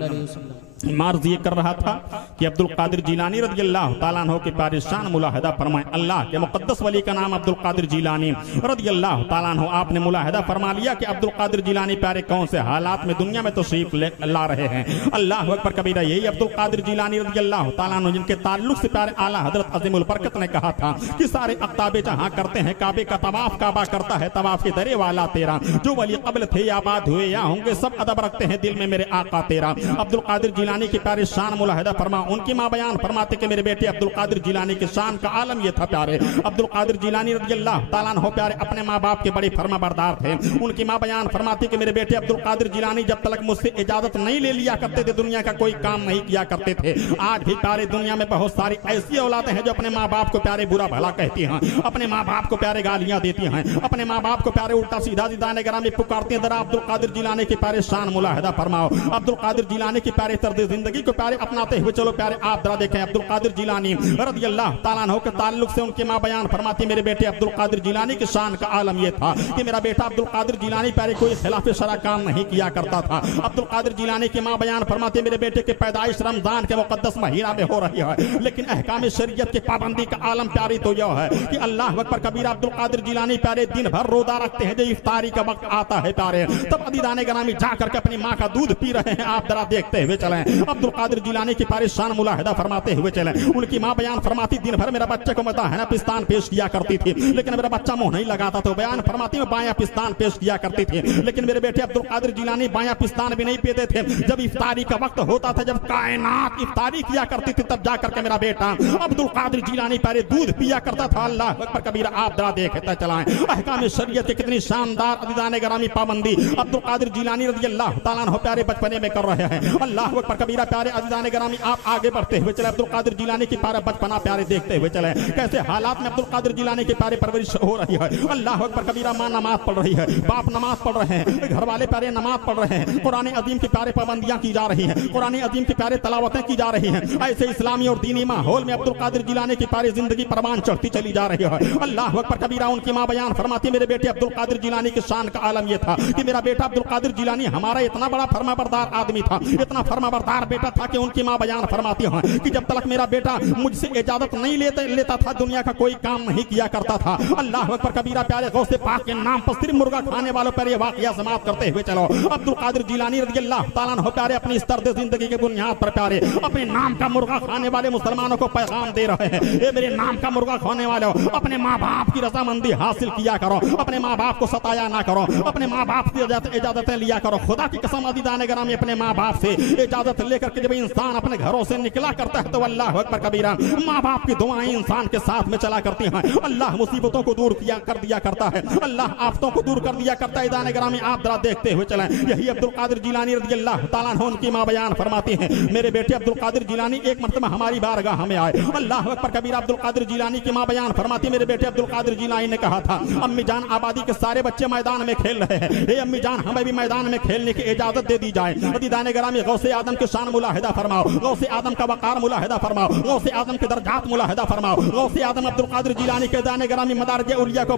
मार्ज ये कर रहा था कि अब्दुल कादिर जिलानी रज़ियल्लाहु ताला अन्हु के पारिशान मुलाहिदा फरमाए। अल्लाह के मुक़द्दस वली का नाम अब्दुल कादिर जिलानी रज़ियल्लाहु ताला अन्हु। आपने मुलाहिदा फरमा लिया कि अब्दुल कादिर जिलानी प्यारे कौन से हालात में दुनिया में तशरीफ ला रहे हैं। अल्लाह अकबर कबीरा। यही अब्दुल कादिर जिलानी रज़ियल्लाहु ताला अन्हु जिनके ताल्लुक से प्यारे आला हजरत अज़ीमुल बरकत ने कहा था कि सारे अक़ताबे जहां करते हैं काबे का तवाफ, काबा करता है तवाफ के दरे वाला तेरा। जो वली क़ब्ल थे या बाद हुए या होंगे सब अदब रखते हैं दिल में मेरे आका तेरा। अब्दुल कादिर जिलानी की प्यारे शान मुलाहिदा फरमा। उनकी माँ बयान फरमाते कि मेरे बेटे अब्दुल कादिर जिलानी की शान का आलम ये था प्यारे। अब्दुल कादिर जिलानी रज़ियल्लाहु ताला अन्हु प्यारे अपने माँ बाप के बड़े फरमाबरदार थे। उनकी माँ बयान फरमाती कि मेरे बेटे अब्दुल कादिर जिलानी जब तक मुझसे इजाजत नहीं ले लिया करते थे दुनिया का कोई काम नहीं किया करते थे। आज भी प्यारे दुनिया में बहुत सारी ऐसी औलादें हैं जो अपने माँ बाप को प्यारे बुरा भला कहती हैं, अपने माँ बाप को प्यारे गालियां देती हैं, अपने माँ बाप को प्यारे उल्टा सीधा दाने ग्रामी पुकारती हैं। जरा अब्दुल कादिर जिलानी के प्यारे शान मुलाहिदा फरमाओ। अब्दुल कादिर जिलानी की प्यारे तर्ज जिंदगी को प्यारे अपनाते हुए चलो प्यारे आप जरा देखें। अब्दुल कादिर जिलानी रज़ियल्लाहु ताला अन्हु के ताल्लुक से उनकी माँ बयान फरमाती मेरे बेटे अब्दुल कादिर जिलानी की शान का आलम यह था कि मेरा बेटा अब्दुल कादिर जिलानी प्यारे कोई खिलाफ शरा काम नहीं किया करता था। अब्दुल कादिर जिलानी की माँ बयान फरमाती मेरे बेटे की पैदाइश रमजान के मुकद्दस महीना में हो रही है, लेकिन अहकाम शरीयत की पाबंदी का आलम प्यारी तो यह है कि अल्लाह अकबर कबीरा अब्दुल कादिर जिलानी प्यारे दिन भर रोजा रखते हैं। जब इफ्तारी का वक्त आता है प्यारे तब अदीदाने ग्रामी जा करके अपनी माँ का दूध पी रहे हैं। आप जरा देखते हुए चलें। अब्दुल कादिर जिलानी की प्यारे शान मुलाहिदा फरमाते हुए चले। उनकी माँ बयान फरमाती दिन भर मेरा बच्चे को मैं दाहिना पिस्तान पेश किया करती थी, लेकिन मेरा बच्चा मुंह नहीं लगाता। तो बयान फरमाती मैं बायां पिस्तान पेश किया करती थी, लेकिन मेरे बेटे अब्दुल कादिर जिलानी बायां पिस्तान भी नहीं पीते थे। जब इफ्तारी का वक्त होता था, जब कायनात इफ्तारी किया करती थी, तब जाकर के मेरा बेटा अब्दुल कादिर जिलानी पहले दूध पिया करता था। अल्लाह अकबर कबीरा। आप जरा देखते चलाएं अहकाम शरीयत की कितनी शानदार अदीदाने ग्रामी पाबंदी अब्दुल कादिर जिलानी रज़ियल्लाहु ताला अन्हु प्यारे बचपने में कर रहे हैं। अल्लाह अकबर कबीरा। प्यारे अदीदाने ग्रामी आप आगे बढ़ते हुए चले। अब्दुल कादिर जिलानी की प्यारा बचपना प्यारे देखते हुए चले कैसे हालात में अब्दुल कादिर जिलानी की प्यारे परवरिश हो रही है। अल्लाह अकबर कबीरा। माँ नमाज पढ़ रही है, बाप नमाज पढ़ रहे हैं, घर वाले प्यारे नमाज पढ़ रहे हैं, कुरान अजीम की प्यारे पाबंदियां की जा रही हैं, कुरान अजीम की प्यारे तलावतें की जा रही हैं। ऐसे इस्लामी और दीनी माहौल में अब्दुल कादिर जिलानी की प्यारी जिंदगी परवान चढ़ती चली जा रही है। अल्लाह अकबर कबीरा। उनकी माँ बयान फरमाती मेरे बेटे अब्दुल कादिर जिलानी की शान का आलम यह था कि मेरा बेटा अब्दुल कादिर जिलानी हमारा इतना बड़ा फरमाबरदार आदमी था, इतना फरमाबरदार फरमाबरदार बेटा था कि उनकी माँ बयान फरमाती है कि जब तक मेरा बेटा मुझसे इजाजत नहीं लेता था दुनिया का कोई काम नहीं किया करता था। अल्लाह अकबर कबीरा। प्यारे गौसे पाक के नाम पर सिर्फ मुर्गा खाने वालों पर यह वाकया समाप्त करते हुए चलो। अब्दुल कादिर जिलानी रज़ियल्लाहु ताला अन्हु प्यारे अपनी इस दर्द जिंदगी के बुनियाद पर प्यारे अपने नाम का मुर्गा खाने वाले मुसलमानों को पैगाम दे रहे हैं। ये मेरे नाम का मुर्गा खाने वालों, अपने माँ बाप की रजामंदी हासिल किया करो, अपने माँ बाप को सताया ना करो, अपने माँ बाप की इजाजतें लिया करो। खुदा की कसम अज़ीज़ान गिरामी अपने माँ बाप से इजाजत लेकर के जब इंसान अपने घरों से निकला करता है तो अल्लाह अकबर कबीरा माँ बाप की दुआएं इंसान के साथ में चला करती हैं। अल्लाह मुसीबतों को दूर कर दिया करता है, अल्लाह आफतों को दूर कर दिया करता है। दाने ग्रामी आप जरा देखते हुए चलें। यही अब्दुल कादिर जिलानी रज़ियल्लाहु ताला अन्हु उनकी माँ बयान फरमाती हैं। मेरे बेटे अब्दुल कादिर जिलानी एक मरतबा हमारी बारगाह में आए। अल्लाह अकबर कबीरा। अब्दुल कादिर जिलानी की माँ बयान फरमाती, मेरे बेटे अब्दुल कादिर जिलानी ने कहा था, अम्मी जान आबादी के सारे बच्चे मैदान में खेल रहे हैं, ए अम्मी जान हमें भी मैदान में खेलने की इजाजत दे दी जाए। दाने ग्रामी गौसे आदम के शान मुलाहिदा फरमाओ, गौसे आदम का वकार मुलाहिदा फरमाओ, गौसे आदम के दर्जात मुलाहिदा फरमाओ। गौसे आदम अब्दुल कादिर जिलानी के दाने ग्रामी मदारिज उलिया को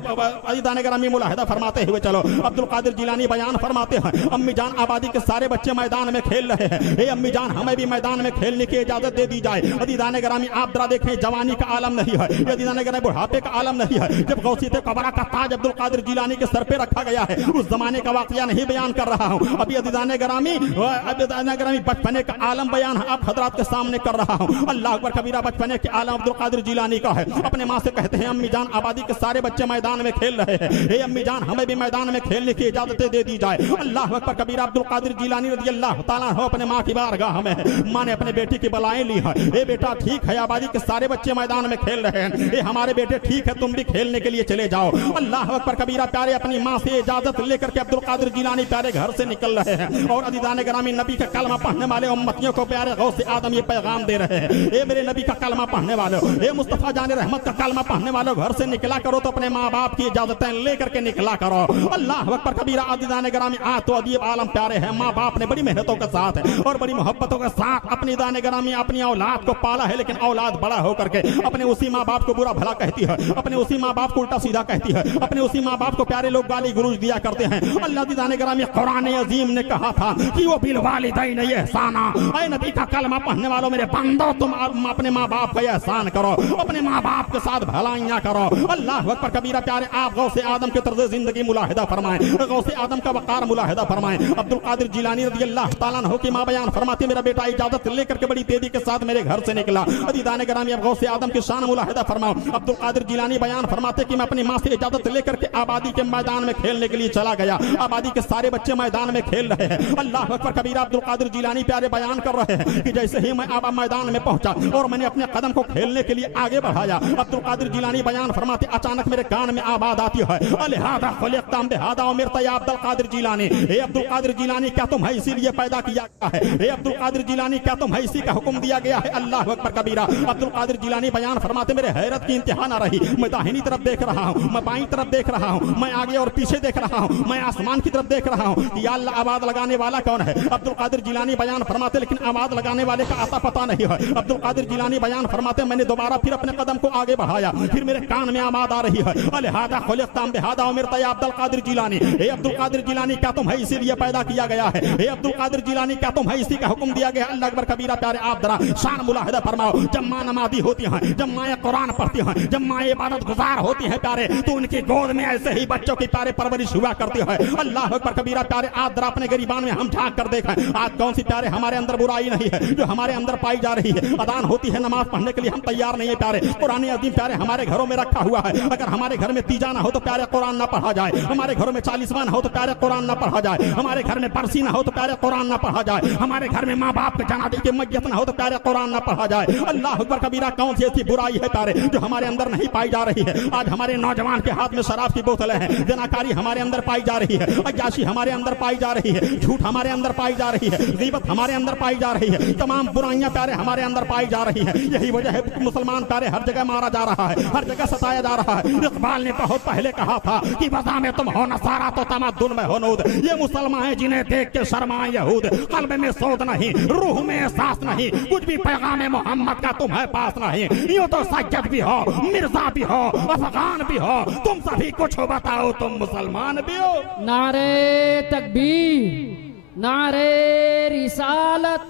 दाने ग्रामी मुलाहिदा फरमाते हुए चलो। अब्दुल कादिर जिलानी बयान फरमाते हैं, अम्मी जान आबादी के सारे बच्चे मैदान में खेल रहे हैं, ए अम्मी जान हमें भी मैदान में खेलने की इजाजत दे दी जाए। दाने ग्रामी आप जरा देखें, जवानी का आलम नहीं है, यदि दाने ग्रामी बुढ़ापे का आलम नहीं है। जब गौसियत कबरा का ताज अब्दुल कादिर जिलानी के सर पे रखा गया है, उस जमाने का वाकया नहीं बयान कर रहा हूँ। अभी दाने ग्रामी बचपने का आलम बयान आप हजरात के सामने कर रहा हूँ। अल्लाह अकबर कबीरा। बचपने के आलम अब्दुल कादिर जिलानी का है। अपने माँ से कहते हैं, अम्मी जान आबादी के सारे बच्चे मैदान में खेल रहे हैं, ए अम्मी जान हमें भी मैदान में खेलने की इजाजतें दे दी जाए। अल्लाह अकबर कबीरा। अब्दुल कादिर जिलानी रज़ियल्लाहु ताला अन्हु अपने माँ की बारगाह में माँ ने अपने बेटी की बलाएं ली है। ए बेटा ठीक है, आबादी के सारे बच्चे मैदान में खेल रहे हैं, ए हमारे बेटे ठीक है, तुम भी खेलने के लिए चले जाओ। अल्लाह अकबर कबीरा। प्यारे अपनी माँ से इजाजत लेकर के अब्दुल कादिर जिलानी प्यारे घर से निकल रहे हैं और अज़ीज़ान गिरामी नबी का कलमा पढ़ने वाले उम्मतियों को प्यारे गौसे आदम ये पैगाम दे रहे हैं, ए मेरे नबी का कलमा पढ़ने वालों, ए मुस्तफा जान रहमत का कलमा पढ़ने वालों, घर से निकला करो तो अपने माँ बाप की इजाजतें लेकर के निकला करो। अल्लाह अकबर कबीरा। अज़ीज़ान गिरामी आज तो अदीब आलम प्यारे हैं, माँ बाप ने बड़ी मेहनतों के साथ और बड़ी मोहब्बतों के साथ अपनी दाने गिरामी अपनी औलाद को पाला है, लेकिन औलाद बड़ा होकर के अपने उसी माँ बाप को बुरा भला कहती है, अपने उसी माँ बाप को उल्टा सीधा कहती है, अपने उसी माँ बाप को प्यारे लोग गाली गुरूज दिया करते हैं। अल्लाह दाने गिरामी कुरान अजीम ने कहा था कि वो बिल वालिदैन एहसाना, ऐ नबी का कलमा पढ़ने वालों मेरे बंदो तुम अपने माँ बाप का एहसान करो, अपने माँ बाप के साथ भलाइयाँ करो। अल्लाह अकबर कबीरा। प्यारे आप गौसे आदम के तर्ज जिंदगी मुलाहिदा फरमाएं, गौसे आदम का वकार मुलाहिदा फरमाएं। अब्दुल कादिर जिलानी रज़ियल्लाहु ताला अन्हु की माँ बयान फरमाती, मेरा बेटा इजाजत लेकर के बड़ी तेजी के साथ मेरे घर से निकला। अज़ीज़ान गिरामी अब गौसे आदम की शान मुलाहिदा फरमाओ। अब्दुल कादिर जिलानी बयान फरमाते कि मैं अपनी माँ से इजाजत लेकर के आबादी के मैदान में खेलने के लिए चला गया। आबादी के सारे बच्चे मैदान में खेल रहे हैं। अल्लाह अकबर कबीरा। अब्दुल कादिर जिलानी प्यारे बयान कर रहे हैं कि जैसे ही मैं आबा मैदान में पहुंचा और मैंने अपने कदम को खेलने के लिए आगे बढ़ाया, अब्दुल कादिर जिलानी बयान फरमाते अचानक मेरे कान में आवाज आती है, अलहादा खलिक़तम बिहादा उमिरत या अब्दुल कादिर जिलानी, ए अब्दुल कादिर जिलानी क्या तुम्हें इसीलिए पैदा किया गया है, ए अब्दुल कादिर जिलानी क्या तुम्हें इसी का हुक्म दिया गया है। अल्लाह अकबर कबीरा। अब्दुल कादिर जिलानी बयान फरमाते मेरे हैरत की इंतहा न रही, मैं दाहिनी तरफ देख रहा हूँ, मैं बाईं तरफ देख रहा हूँ, मैं आगे और पीछे देख रहा हूँ, मैं आसमान की तरफ देख रहा हूँ, या अल्लाह आवाज लगाने वाला कौन है। अब्दुल कादिर जिलानी बयान फरमाते लेकिन आवाज लगाने वाले का आता पता नहीं है। अब्दुल कादिर जिलानी बयान फरमाते मैंने दोबारा फिर अपने कदम को आगे बढ़ाया, फिर मेरे कान में आवाज आ रही है, अलहादा खलिक़तम बिहादा उमिरत या अब्दुल कादिर जिलानी, ए अब्दुल कादिर जिलानी क्या तुम्हें इसीलिए पैदा किया गया है, ए अब्दुल कादिर जिलानी क्या तुम्हें इसी का हुक्म दिया गया है। अल्लाह अकबर कबीरा। प्यारे आप जरा शान मुलाहिदा फरमाओ। जब माँ नमाज़ी होती हैं, जब माँ कुरान पढ़ती हैं, जब माँ इबादत गुजार होती है प्यारे, तो उनकी गोद में ऐसे ही बच्चों की प्यारे परवरिश हुआ करती है। अल्लाह अकबर कबीरा। प्यारे आप जरा अपने गरीबान में हम झांक कर देखें, आज कौन सी प्यारे हमारे अंदर बुराई नहीं है जो हमारे अंदर पाई जा रही है। अदान होती है, नमाज पढ़ने के लिए हम तैयार नहीं है प्यारे। कुरान अज़ीम प्यारे हमारे घरों में रखा हुआ है, अगर हमारे घर में तीजा ना हो तो प्यारे कुरान ना पढ़ा जाए, हमारे घरों में 40वां ना हो तो प्यारे कुरान ना पढ़ा जाए, हमारे घर में बरसी ना हो तो प्यारे कुरान ना पढ़ा जाए, हमारे घर में माँ बाप के जनाजे की मय्यत ना हो तो प्यारे कुरान ना पढ़ा जाए। अल्लाह अकबर कबीरा। कौन सी ऐसी बुराई है प्यारे जो हमारे अंदर नहीं पाई जा रही है। आज हमारे नौजवान के हाथ में शराब की बोतलें हैं, जनाकारी हमारे अंदर पाई जा रही है, अय्याशी हमारे अंदर पाई जा रही है, झूठ हमारे अंदर पाई जा रही है, गीबत हमारे अंदर पाई जा रही है, तमाम बुराइयां प्यारे हमारे अंदर पाई जा रही है। यही वजह है मुसलमान प्यारे हर जगह मारा जा रहा है, हर जगह सताया जा रहा है। इकबाल ने बहुत पहले कहा था कि वज़ा में तुम हो नसारा तो तमद्दुन में हो नूद, ये मुसलमान है जिन्हें देख के शर्माए यहूद, कल्ब में सोच नहीं, रूह में एहसास नहीं, कुछ भी पैगाम मोहम्मद का तुम्हें पास नहीं। यूं तो सज्जद भी हो, मिर्जा भी हो, अफगान भी हो, तुम सभी कुछ हो, बताओ तुम मुसलमान भी हो। नारे तकबीर, नारे रिसालत,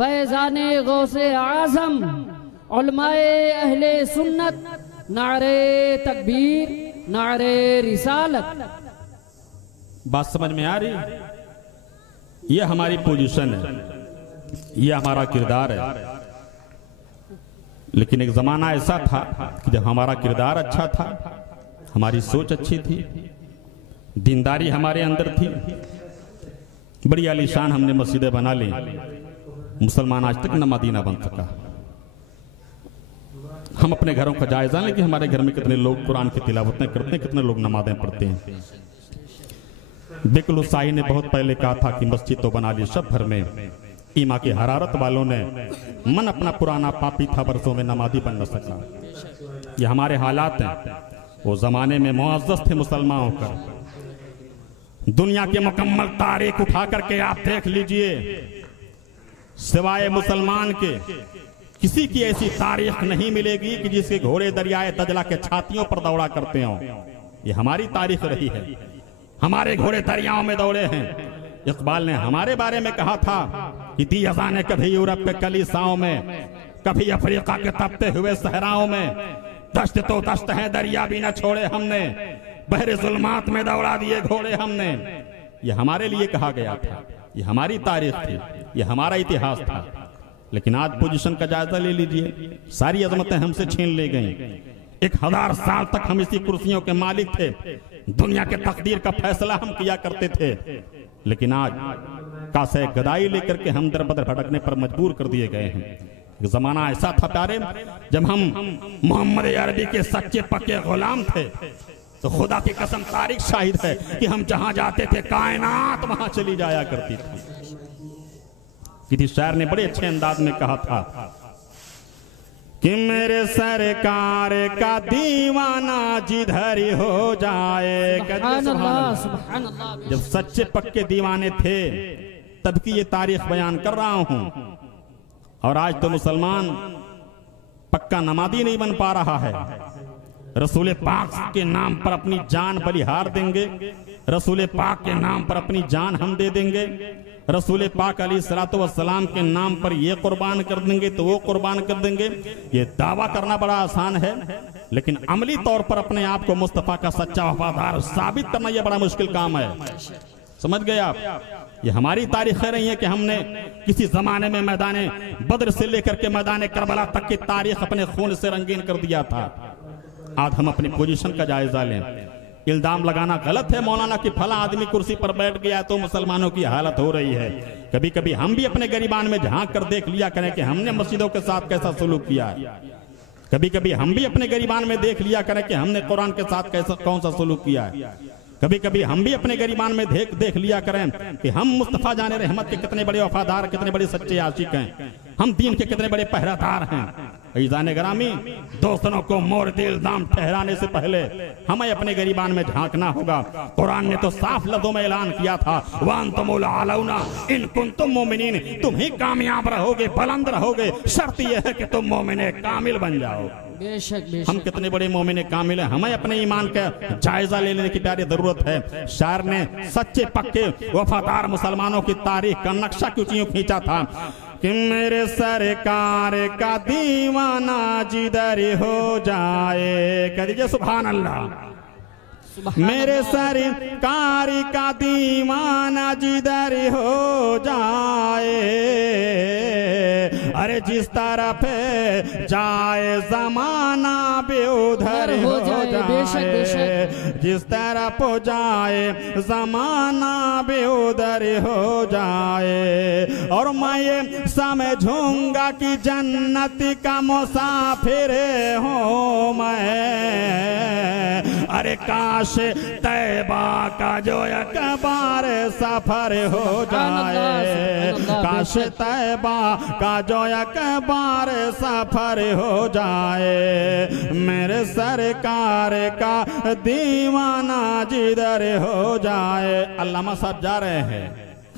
फैज़ाने गौसे आज़म उलमाए अहले सुन्नत, नारे तकबीर, नारे रिसालत। बात समझ में आ रही? ये हमारी पोजीशन है, ये हमारा किरदार है। लेकिन एक जमाना ऐसा था कि जब हमारा किरदार अच्छा था, हमारी सोच अच्छी थी, दीनदारी हमारे अंदर थी, बड़ी आलीशान हमने मस्जिदें बना ली, मुसलमान आज तक नमाज़ी ना बन सका। हम अपने घरों का जायजा लें कि हमारे घर में कितने लोग कुरान की तिलावतें करते हैं, कितने लोग नमाज़ें पढ़ते हैं। बिकलू शाही ने बहुत पहले कहा था कि मस्जिद तो बना ली सब भर में, ईमा की हरारत वालों ने मन अपना पुराना पापी था, बरसों में नमाज़ी बन न सका। ये हमारे हालात हैं। वो जमाने में मुअज़्ज़ज़ थे मुसलमान होकर। दुनिया के मुकम्मल तारीख उठा करके आप देख लीजिए, सिवाय मुसलमान के किसी की ऐसी तारीख नहीं मिलेगी कि जिसके घोड़े दरियाए दजला के छातियों पर दौड़ा करते हों। ये हमारी तारीख रही है, हमारे घोड़े दरियाओं में दौड़े हैं। इकबाल ने हमारे बारे में कहा था कि दी अज़ाने कभी यूरोप के कलीसाओं में, कभी अफ्रीका के तपते हुए सहराओं में, दश्त तो दश्त है दरिया भी न छोड़े हमने, बहरे जुल्मात में दौड़ा दिए घोड़े हमने। ये हमारे लिए कहा गया था, ये हमारी तारीख थी, ये हमारा इतिहास था। लेकिन आज पोजीशन का जायजा ले लीजिए, सारी अजमतें हमसे छीन ली गई। 1000 साल तक हम इसी कुर्सियों के मालिक थे, दुनिया के तकदीर का फैसला हम किया करते थे। लेकिन आज कासे गदाई लेकर के हम दर बदर भटकने पर मजबूर कर दिए गए हैं। एक जमाना ऐसा था प्यारे, जब हम मोहम्मद अरबी के सच्चे पक्के गुलाम थे, तो खुदा की कसम तारीख शाहिद है कि हम जहां जाते थे कायनात वहां चली जाया करती थी। किसी शायर ने बड़े अच्छे अंदाज में कहा था कि मेरे सरकार का दीवाना जिधर हो जाए। जब सच्चे पक्के दीवाने थे तब की ये तारीख बयान कर रहा हूं। और आज तो मुसलमान पक्का नमाज़ी नहीं बन पा रहा है। रसूल पाक के नाम पर अपनी जान बलिहार देंगे, रसूल पाक के नाम पर अपनी जान हम दे देंगे, रसूल पाक अलैहिस्सलातु वस्सलाम के नाम पर ये कुर्बान कर देंगे तो वो कुर्बान कर देंगे। ये दावा करना बड़ा आसान है, लेकिन अमली तौर पर अपने आप को मुस्तफा का सच्चा वफादार साबित करना यह बड़ा मुश्किल काम है। समझ गए आप? ये हमारी तारीखें रही हैं कि हमने किसी जमाने में मैदाने बद्र से लेकर के मैदाने करबला तक की तारीख अपने खून से रंगीन कर दिया था। आज हम अपनी पोजीशन का जायजा लें। इल्जाम लगाना गलत है मौलाना कि फला आदमी कुर्सी पर बैठ गया तो मुसलमानों की हालत हो रही है। कभी कभी हम भी अपने गरिबान में झांक कर देख लिया करें कि हमने मस्जिदों के साथ कैसा सलूक किया है। कभी कभी हम भी अपने गरिबान में देख लिया करें कि हमने कुरान के साथ कैसा कौन सा सलूक किया है। कभी कभी हम भी अपने गरिबान में देख लिया करें कि हम मुस्तफा जाने रहमत के कितने बड़े वफादार, कितने बड़े सच्चे आशिक हैं, हम दीन के कितने बड़े पहरादार हैं। ईज़ान ग्रामी, दोस्तों को मोर्द इल्जाम ठहराने से पहले हमें अपने गरिबान में झांकना होगा। कुरान ने तो साफ लफ्जों में ऐलान किया था, वांतुमुल आलौना इन कुंतुम मोमिनीन, तुम ही कामयाब रहोगे, बुलंद रहोगे, शर्त यह है कि तुम मोमिने कामिल बन जाओ। बेशक बेशक। हम कितने बड़े मोमिने कामिल हैं, हमें अपने ईमान का जायजा लेने की प्यारी जरूरत है। शायर ने सच्चे पक्के वफादार मुसलमानों की तारीख का नक्शा क्यों खींचा था कि मेरे सरकार का दीवाना जिधर हो जाए। कह दीजिए सुभान अल्लाह। मेरे सरकार का दीवाना जिधर हो जाए, अरे जिस तरफ जाए जमाना भी उधर हो जाए, जिस तरफ जाए जमाना भी उधर हो जाए। और मैं ये समझूंगा कि जन्नत का मुसाफिर हूँ मैं, अरे काश तैबा का जो एक बार सफर हो जाए, काश तैबा का जो एक बार सफर हो जाए। मेरे सरकार का दीवाना जिधर हो जाए। अल्लामा साहब जा रहे हैं,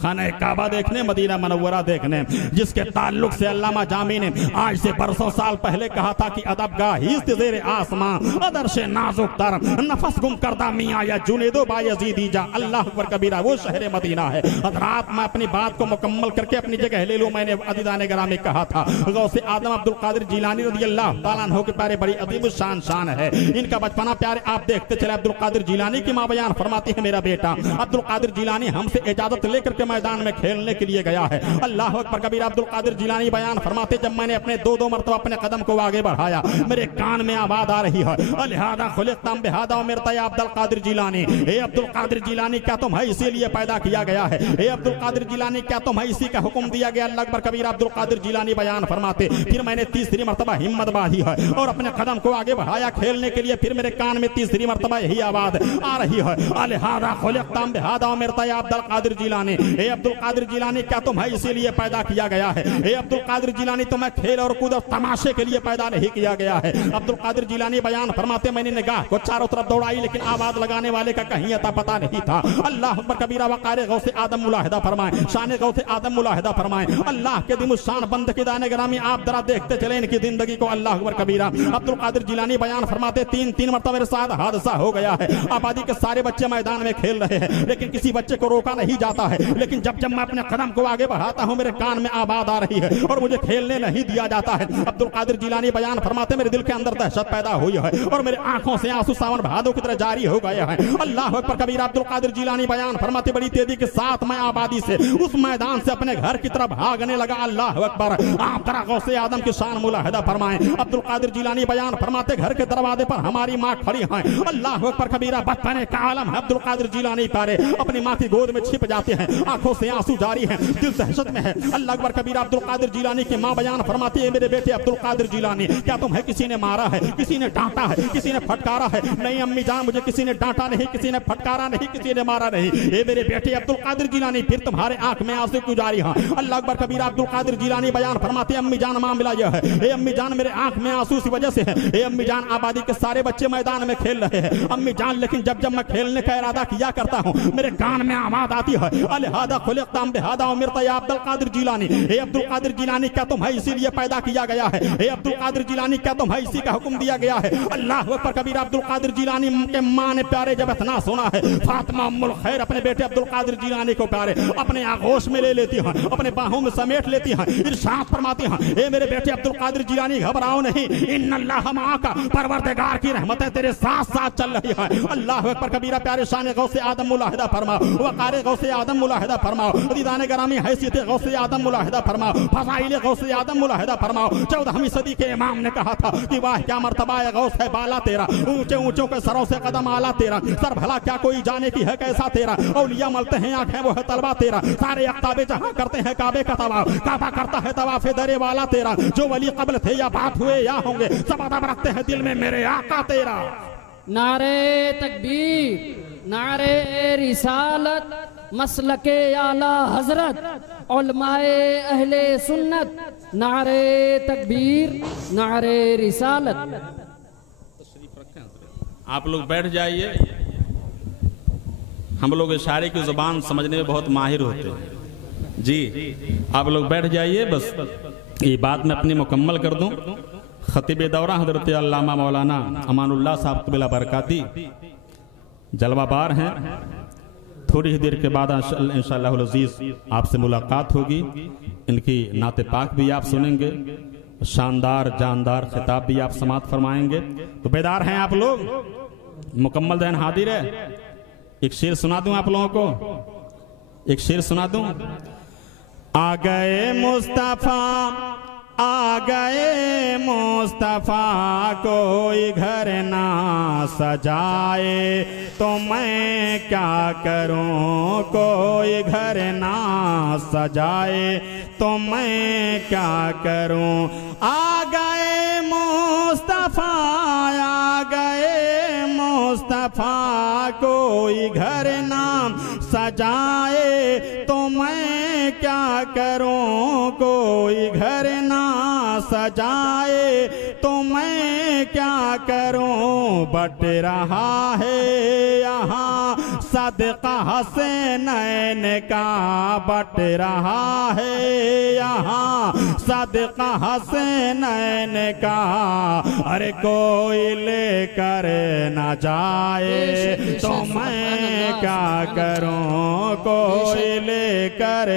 खाने काबा देखने, मदीना मनव्वरा देखने, जिसके ताल्लुक से अल्लामा जामी ने आज से बरसों साल पहले कहा था कि अदबगाह ही ज़ेरे आसमां, अदर से नाजुक तर, नफस गुम करदा मियां या जुनेदो बायज़ीदी जा। अल्लाह अकबर कबीरा, वो शहर मदीना है। हज़रात, मैं अपनी बात को मुकम्मल करके अपनी जगह ले लूं। मैंने अदीदाने ग्रामी कहा था गौसे आदम अब्दुल कादिर जिलानी रज़ी अल्लाह ताला अन्हु के प्यारे बड़ी अजीब शान है। इनका बचपना प्यारे आप देखते चले। अब्दुल कादिर जिलानी की मां बयान फरमाती है, मेरा बेटा अब्दुल कादिर जिलानी हमसे इजाजत लेकर के मैदान में खेलने के लिए गया है। अल्लाह अकबर कबीरा। अब्दुल कादिर जिलानी बयान फरमाते, जब मैंने अपने दो मरतबा अपने कदम को आगे बढ़ाया, मेरे कान में आवाज आ रही है, अलहादा खुलिक़तम बिहादा उमिरता या अब्दुल कादिर जिलानी। हे अब्दुल कादिर जिलानी, क्या तुम्हें इसीलिए पैदा किया गया है? हे अब्दुल कादिर जिलानी, क्या तुम्हें इसी का हुक्म दिया गया? अल्लाह अकबर कबीरा। अब्दुल कादिर जिलानी बयान फरमाते, फिर मैंने तीसरी मरतबा हिम्मत बांधी है और अपने कदम को आगे बढ़ाया खेलने के लिए। फिर मेरे कान में तीसरी मरतबा यही आवाज आ रही है, अलहादा खुलिक़तम बिहादा उमिरता या अब्दुल कादिर जिलानी। हे अब्दुल कादिर जिलानी, क्या तुम्हें इसीलिए पैदा किया गया है? हे अब्दुल कादिर जिलानी, तुम्हें खेल और कूद और तमाशे के लिए पैदा नहीं किया गया है। अब्दुल कादिर जिलानी बयान फरमाते, मैंने निगाह को चारों तरफ दौड़ाई, लेकिन आवाज लगाने वाले का कहीं अता पता नहीं था। अल्लाह अकबर कबीरा। वक़ार गौसे आदम मुलाहिदा फरमाए, शान गौसे आदम मुलाहिदा फरमाए। अल्लाह के दिम शान बंद के दाने ग्रामी, आप जरा देखते चले इनकी जिंदगी को। अल्लाह अकबर कबीरा। अब्दुल कादिर जिलानी बयान फरमाते, तीन मरतबा मेरे साथ हादसा हो गया है। आबादी के सारे बच्चे मैदान में खेल रहे हैं, लेकिन किसी बच्चे को रोका नहीं जाता है। लेकिन जब मैं अपने कदम को आगे बढ़ाता हूं, मेरे कान में आवाज आ रही है और मुझे खेलने नहीं दिया जाता है। अब्दुल कादिर जिलानी बयान फरमाते, मेरे दिल के अंदर दहशत पैदा हुई है और मेरे आंखों से आंसू सावन भादों की तरह जारी हो गए हैं। अल्लाह अकबर कबीरा। अब्दुल कादिर जिलानी बयान फरमाते, बड़ी तेजी के साथ मैं आबादी से उस मैदान से अपने घर की तरफ भागने लगा। अल्लाह अकबर। आप जरा गौसे आदम की शान मुलाहिदा फरमाएं। अब्दुल कादिर जिलानी बयान फरमाते, घर के दरवाजे पर हमारी माँ खड़ी है। अल्लाह अकबर कबीरा। बचपने का आलम है। अब्दुल कादिर जिलानी प्यारे अपनी माँ की गोद में छिप जाते हैं, आंखों से आंसू जारी हैं, दिल दहशत में है। अल्लाह अकबर कबीरा। अब्दुल कादिर जिलानी की माँ बयान फरमाती है, मेरे बेटे अब्दुल कादिर जिलानी, क्या तुम्हें किसी ने मारा है, किसी ने डांटा है, किसी ने फटकारा है? नहीं अम्मी जान, मुझे किसी ने डांटा नहीं, किसी ने फटकारा नहीं, किसी ने मारा नहीं। ये मेरे बेटे अब्दुल कादिर जिलानी, फिर तुम्हारे आंख में आंसू क्यों जारी हैं? अल्लाह अकबर कबीरा। अब्दुल कादिर जिलानी बयान फरमाते, अम्मी जान मामला यह है, ए अम्मी जान, मेरे आंख में आंसू इसी वजह से है। ए अम्मी जान, आबादी के सारे बच्चे मैदान में खेल रहे हैं अम्मी जान, लेकिन जब मैं खेलने का इरादा किया करता हूँ, मेरे कान में आवाज आती है, अलहादा खुलिक़तम बिहादा उमिरता या अब्दुल कादिर जिलानी। हे अब्दुल कादिर जिलानी, क्या तुम्हें इसीलिए पैदा किया गया है? हे अब्दुल कादिर जिलानी, क्या तुम्हें इसी का हुक्म दिया गया है? अल्लाह अकबर कबीरा। अब्दुल कादिर जिलानी के माँ ने प्यारे जब इतना सुना है, फातिमा उम्मुल खैर अपने बेटे अब्दुल कादिर जिलानी को प्यारे अपने आगोश में ले लेती हैं, अपने बाहों में समेट लेती हैं, इरशाद फरमाती हैं, ए मेरे बेटे अब्दुल कादिर जिलानी, घबराओ नहीं, इन्नल्लाह माका, परवरदिगार की रहमतें तेरे साथ साथ चल रही है। अल्लाह अकबर कबीरा। प्यारे शान गौसे आदम मुलाहिदा फरमाओ, वक़ार गौसे आदम मुलाहिदा फरमाओ, दीदाने ग्रामी हैसियत गौसे आदम मुलाहिदा फरमाओ, फज़ाइल गौसे आदम मुलाहिदा फरमाओ। 14वीं सदी के इमाम ने कहा था कि वाह क्या मर्तबा है गौस है बाला तेरा, ऊंचे ऊंचों के सरों से कदम आला तेरा, सर भला क्या कोई जाने की है कैसा तेरा, औलिया मलते हैं आंखें वो है तलवा तेरा, सारे अख्ताबे जहां करते हैं काबे का तवाफ, काबा करता है तवाफे दरे वाला तेरा, जो वली कबल थे या बात हुए या होंगे, सब अदब रखते हैं दिल में मेरे आका तेरा। नारे तकबीर, नारे रिसालत, मसलके आला हजरत, उलमाए अहले सुन्नत, नारे तकबीर, नारे रिसालत। आप लोग बैठ जाइए। हम लोग इशारे की जुबान समझने में बहुत माहिर होते हैं जी। आप लोग बैठ जाइए। बस ये बात मैं अपनी मुकम्मल कर दूं। खतीब दौरा हजरत अल्लामा मौलाना अमानुल्लाह साहब बिला बरकाती जलवाबार हैं। थोड़ी ही देर के बाद इंशाअल्लाह अज़ीज़ आपसे मुलाकात होगी। इनकी नाते पाक भी आप सुनेंगे, शानदार जानदार खिताब भी आप समात फरमाएंगे। तो बेदार हैं आप लोग? मुकम्मल दैन हाजिर है। एक शेर सुना दूं आप लोगों को, एक शेर सुना दूं। आ गए मुस्तफा, आ गए मुस्तफा, कोई घर ना सजाए तो मैं क्या करूं, कोई घर ना सजाए तो मैं क्या करूं। आ गए मुस्तफा, आ गए मुस्तफा, कोई घर ना सजाए तो मैं क्या करूं, कोई घर ना सजाए तो मैं क्या करूं। बट रहा है यहाँ सदका हसनैन का बट रहा है यहाँ, सदका हसनैन का अरे कोई लेकर न जाए तो मैं क्या करूं, कोई लेकर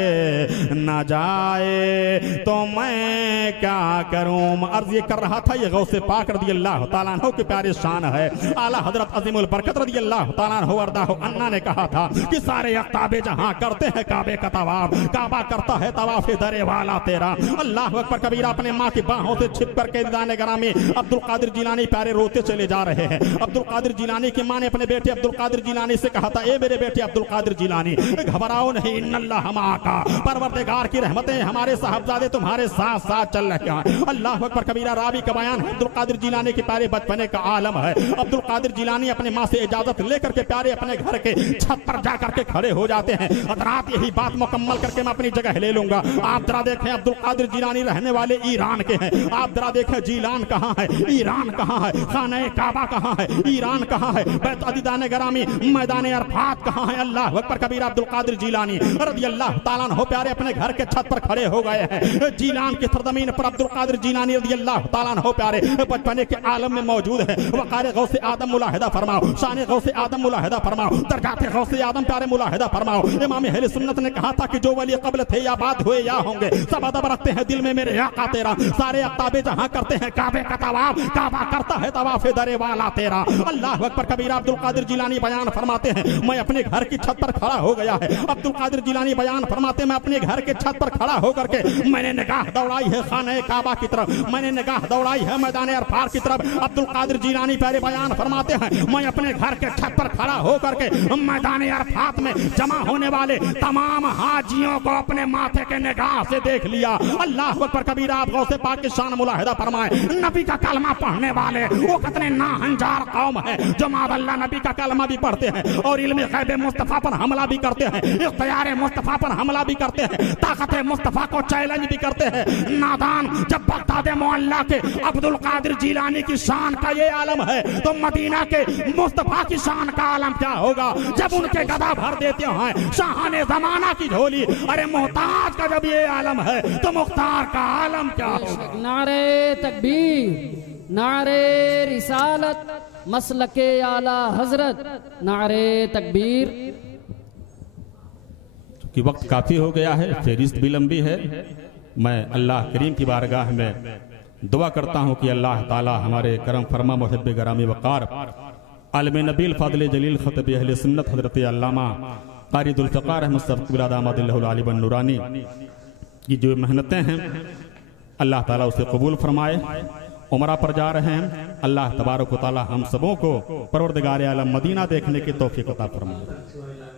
न जाए तो मैं क्या करूं। अर्ज ये कर रहा था, ये गौसे पाक रज़ी अल्लाह ताला अन्हु के प्यारे शान है। आला हजरत अज़ीमुल बरकत रज़ी अल्लाह ताला अन्हु वरदाहु अन्ना ने कहा था कि सारे अख्ताबे जहां करते हैं काबे का तवाफ, काबा करता है तवाफ दरे वाला तेरा। अल्लाह अकबर कबीरा अपने माँ की बाहों से छिप करके दीदाने गरामी अब्दुल कादिर जिलानी प्यारे रोते चले जा रहे हैं। अब्दुल कादिर जिलानी की माँ ने अपने बेटे अब्दुल कादिर जिलानी से कहा था, ए मेरे बेटे अब्दुल कादिर जिलानी घबराओ नहीं, इन्नल्लाह माका, परवरदिगार की रहमतें हमारे साहबजादे तुम्हारे साथ साथ चल रहे हैं। अल्लाह अकबर कबीरा रावी का बयान है, अब्दुल कादिर जिलानी के प्यारे बचपने का आलम है। अब्दुल कादिर जिलानी अपने माँ से इजाजत लेकर के प्यारे अपने घर के छत पर जाकर के खड़े हो जाते हैं। रात यही बात मुकम्मल करके मैं अपनी जगह ले लूंगा। आप जरा देखें, अब्दुल कादिर जिलानी रहने वाले ईरान के हैं। आप जरा देखें जीलान कहाँ है, ईरान कहाँ है, खाना काबा कहाँ है, ईरान कहाँ है, बैत अदीदाने गरामी मैदान अरफात कहाँ है। अल्लाह अकबर कबीरा अब्दुल कादिर जिलानी रज़ी अल्लाह ताला अन्हु प्यारे अपने घर के छत पर खड़े हो गए हैं। जीलान की सरजमीन पर अब्दुल कादिर जिलानी रज़ी अल्लाह ताला अन्हु प्यारे बचपने के आलम में मौजूद है। वक़ार गौसे आदम मुलाहिदा फरमाओ, शान गौसे आदम मुलाहिदा फरमाओ, दरजाते गौसे आदम प्यारे मुलाहिदा फरमाओ। इमाम अहले सुन्नत ने कहा था कि जो वली क़ब्ल थे या बाद हुए या होंगे, सब अदब रखते हैं दिल में मेरे आका तेरा। सारे अख्ताबे जहां करते हैं काबे का तवाफ, काबा करता है तवाफ दरे वाला तेरा। अल्लाह अकबर कबीरा अब्दुल कादिर जिलानी बयान फरमाते हैं, मैं अपने घर की छत पर खड़ा हो गया है। अब्दुल कादिर जिलानी बयान फरमाते हैं, मैं अपने घर के छत पर खड़ा होकर के मैंने निगाह दौड़ाई है खाने काबा की तरफ, मैंने निगाह दौड़ाई है मैदान अरफात की तरफ। अब्दुल कादिर जिलानी प्यारे बयान फरमाते हैं, मैं अपने घर के छत पर खड़ा होकर के मैदान अरफात में जमा होने वाले तमाम हाजियों को अपने माथे के निगाह से देख लिया। अल्लाह अकबर कबीरा आप गौसे पाक की शान मुलाहिदा फरमाए। नबी का कलमा पढ़ने वाले वो कितने नाहंजार कौम है जो मादल्ला नबी का कलमा भी पढ़ते हैं और इल्म गैब मुस्तफा पर हमला भी करते हैं, इख्तियार मुस्तफा पर हमला भी करते हैं, ताकत मुस्तफा को चैलेंज भी करते हैं। नादान जब बगदाद मोहल्ला के अब्दुल कादिर जिलानी की शान का ये आलम है तो मदीना के मुस्तफा की शान का आलम क्या होगा जब उनके गदा भर देते हैं शाहाने जमाना की झोली। अरे मोहताज का जब ये आलम है तो मुख्तार का आलम क्या होगा। नारे तकबीर, नारे रिसालत, मसलके आला हजरत, नारे तकबीर। कि वक्त काफ़ी हो गया है, फेरिस्त भी लंबी है। मैं अल्लाह करीम की बारगाह में दुआ करता हूँ कि अल्लाह ताला हमारे करम फरमा मुहिब्बे गरामी वक़ार आलिम नबील फ़ादिल जलील ख़तीब अहले सुन्नत हज़रत अल्लामा क़ारी दुल फ़क़ार अहमद सफ़ दामदिल्लहु आली वन नूरानी की जो मेहनतें हैं अल्लाह ताला उसे कबूल फरमाए। उमरा पर जा रहे हैं, अल्लाह तबारक व तआला हम सबों को परवरदिगार आलम मदीना देखने की तौफीक अता फरमाए।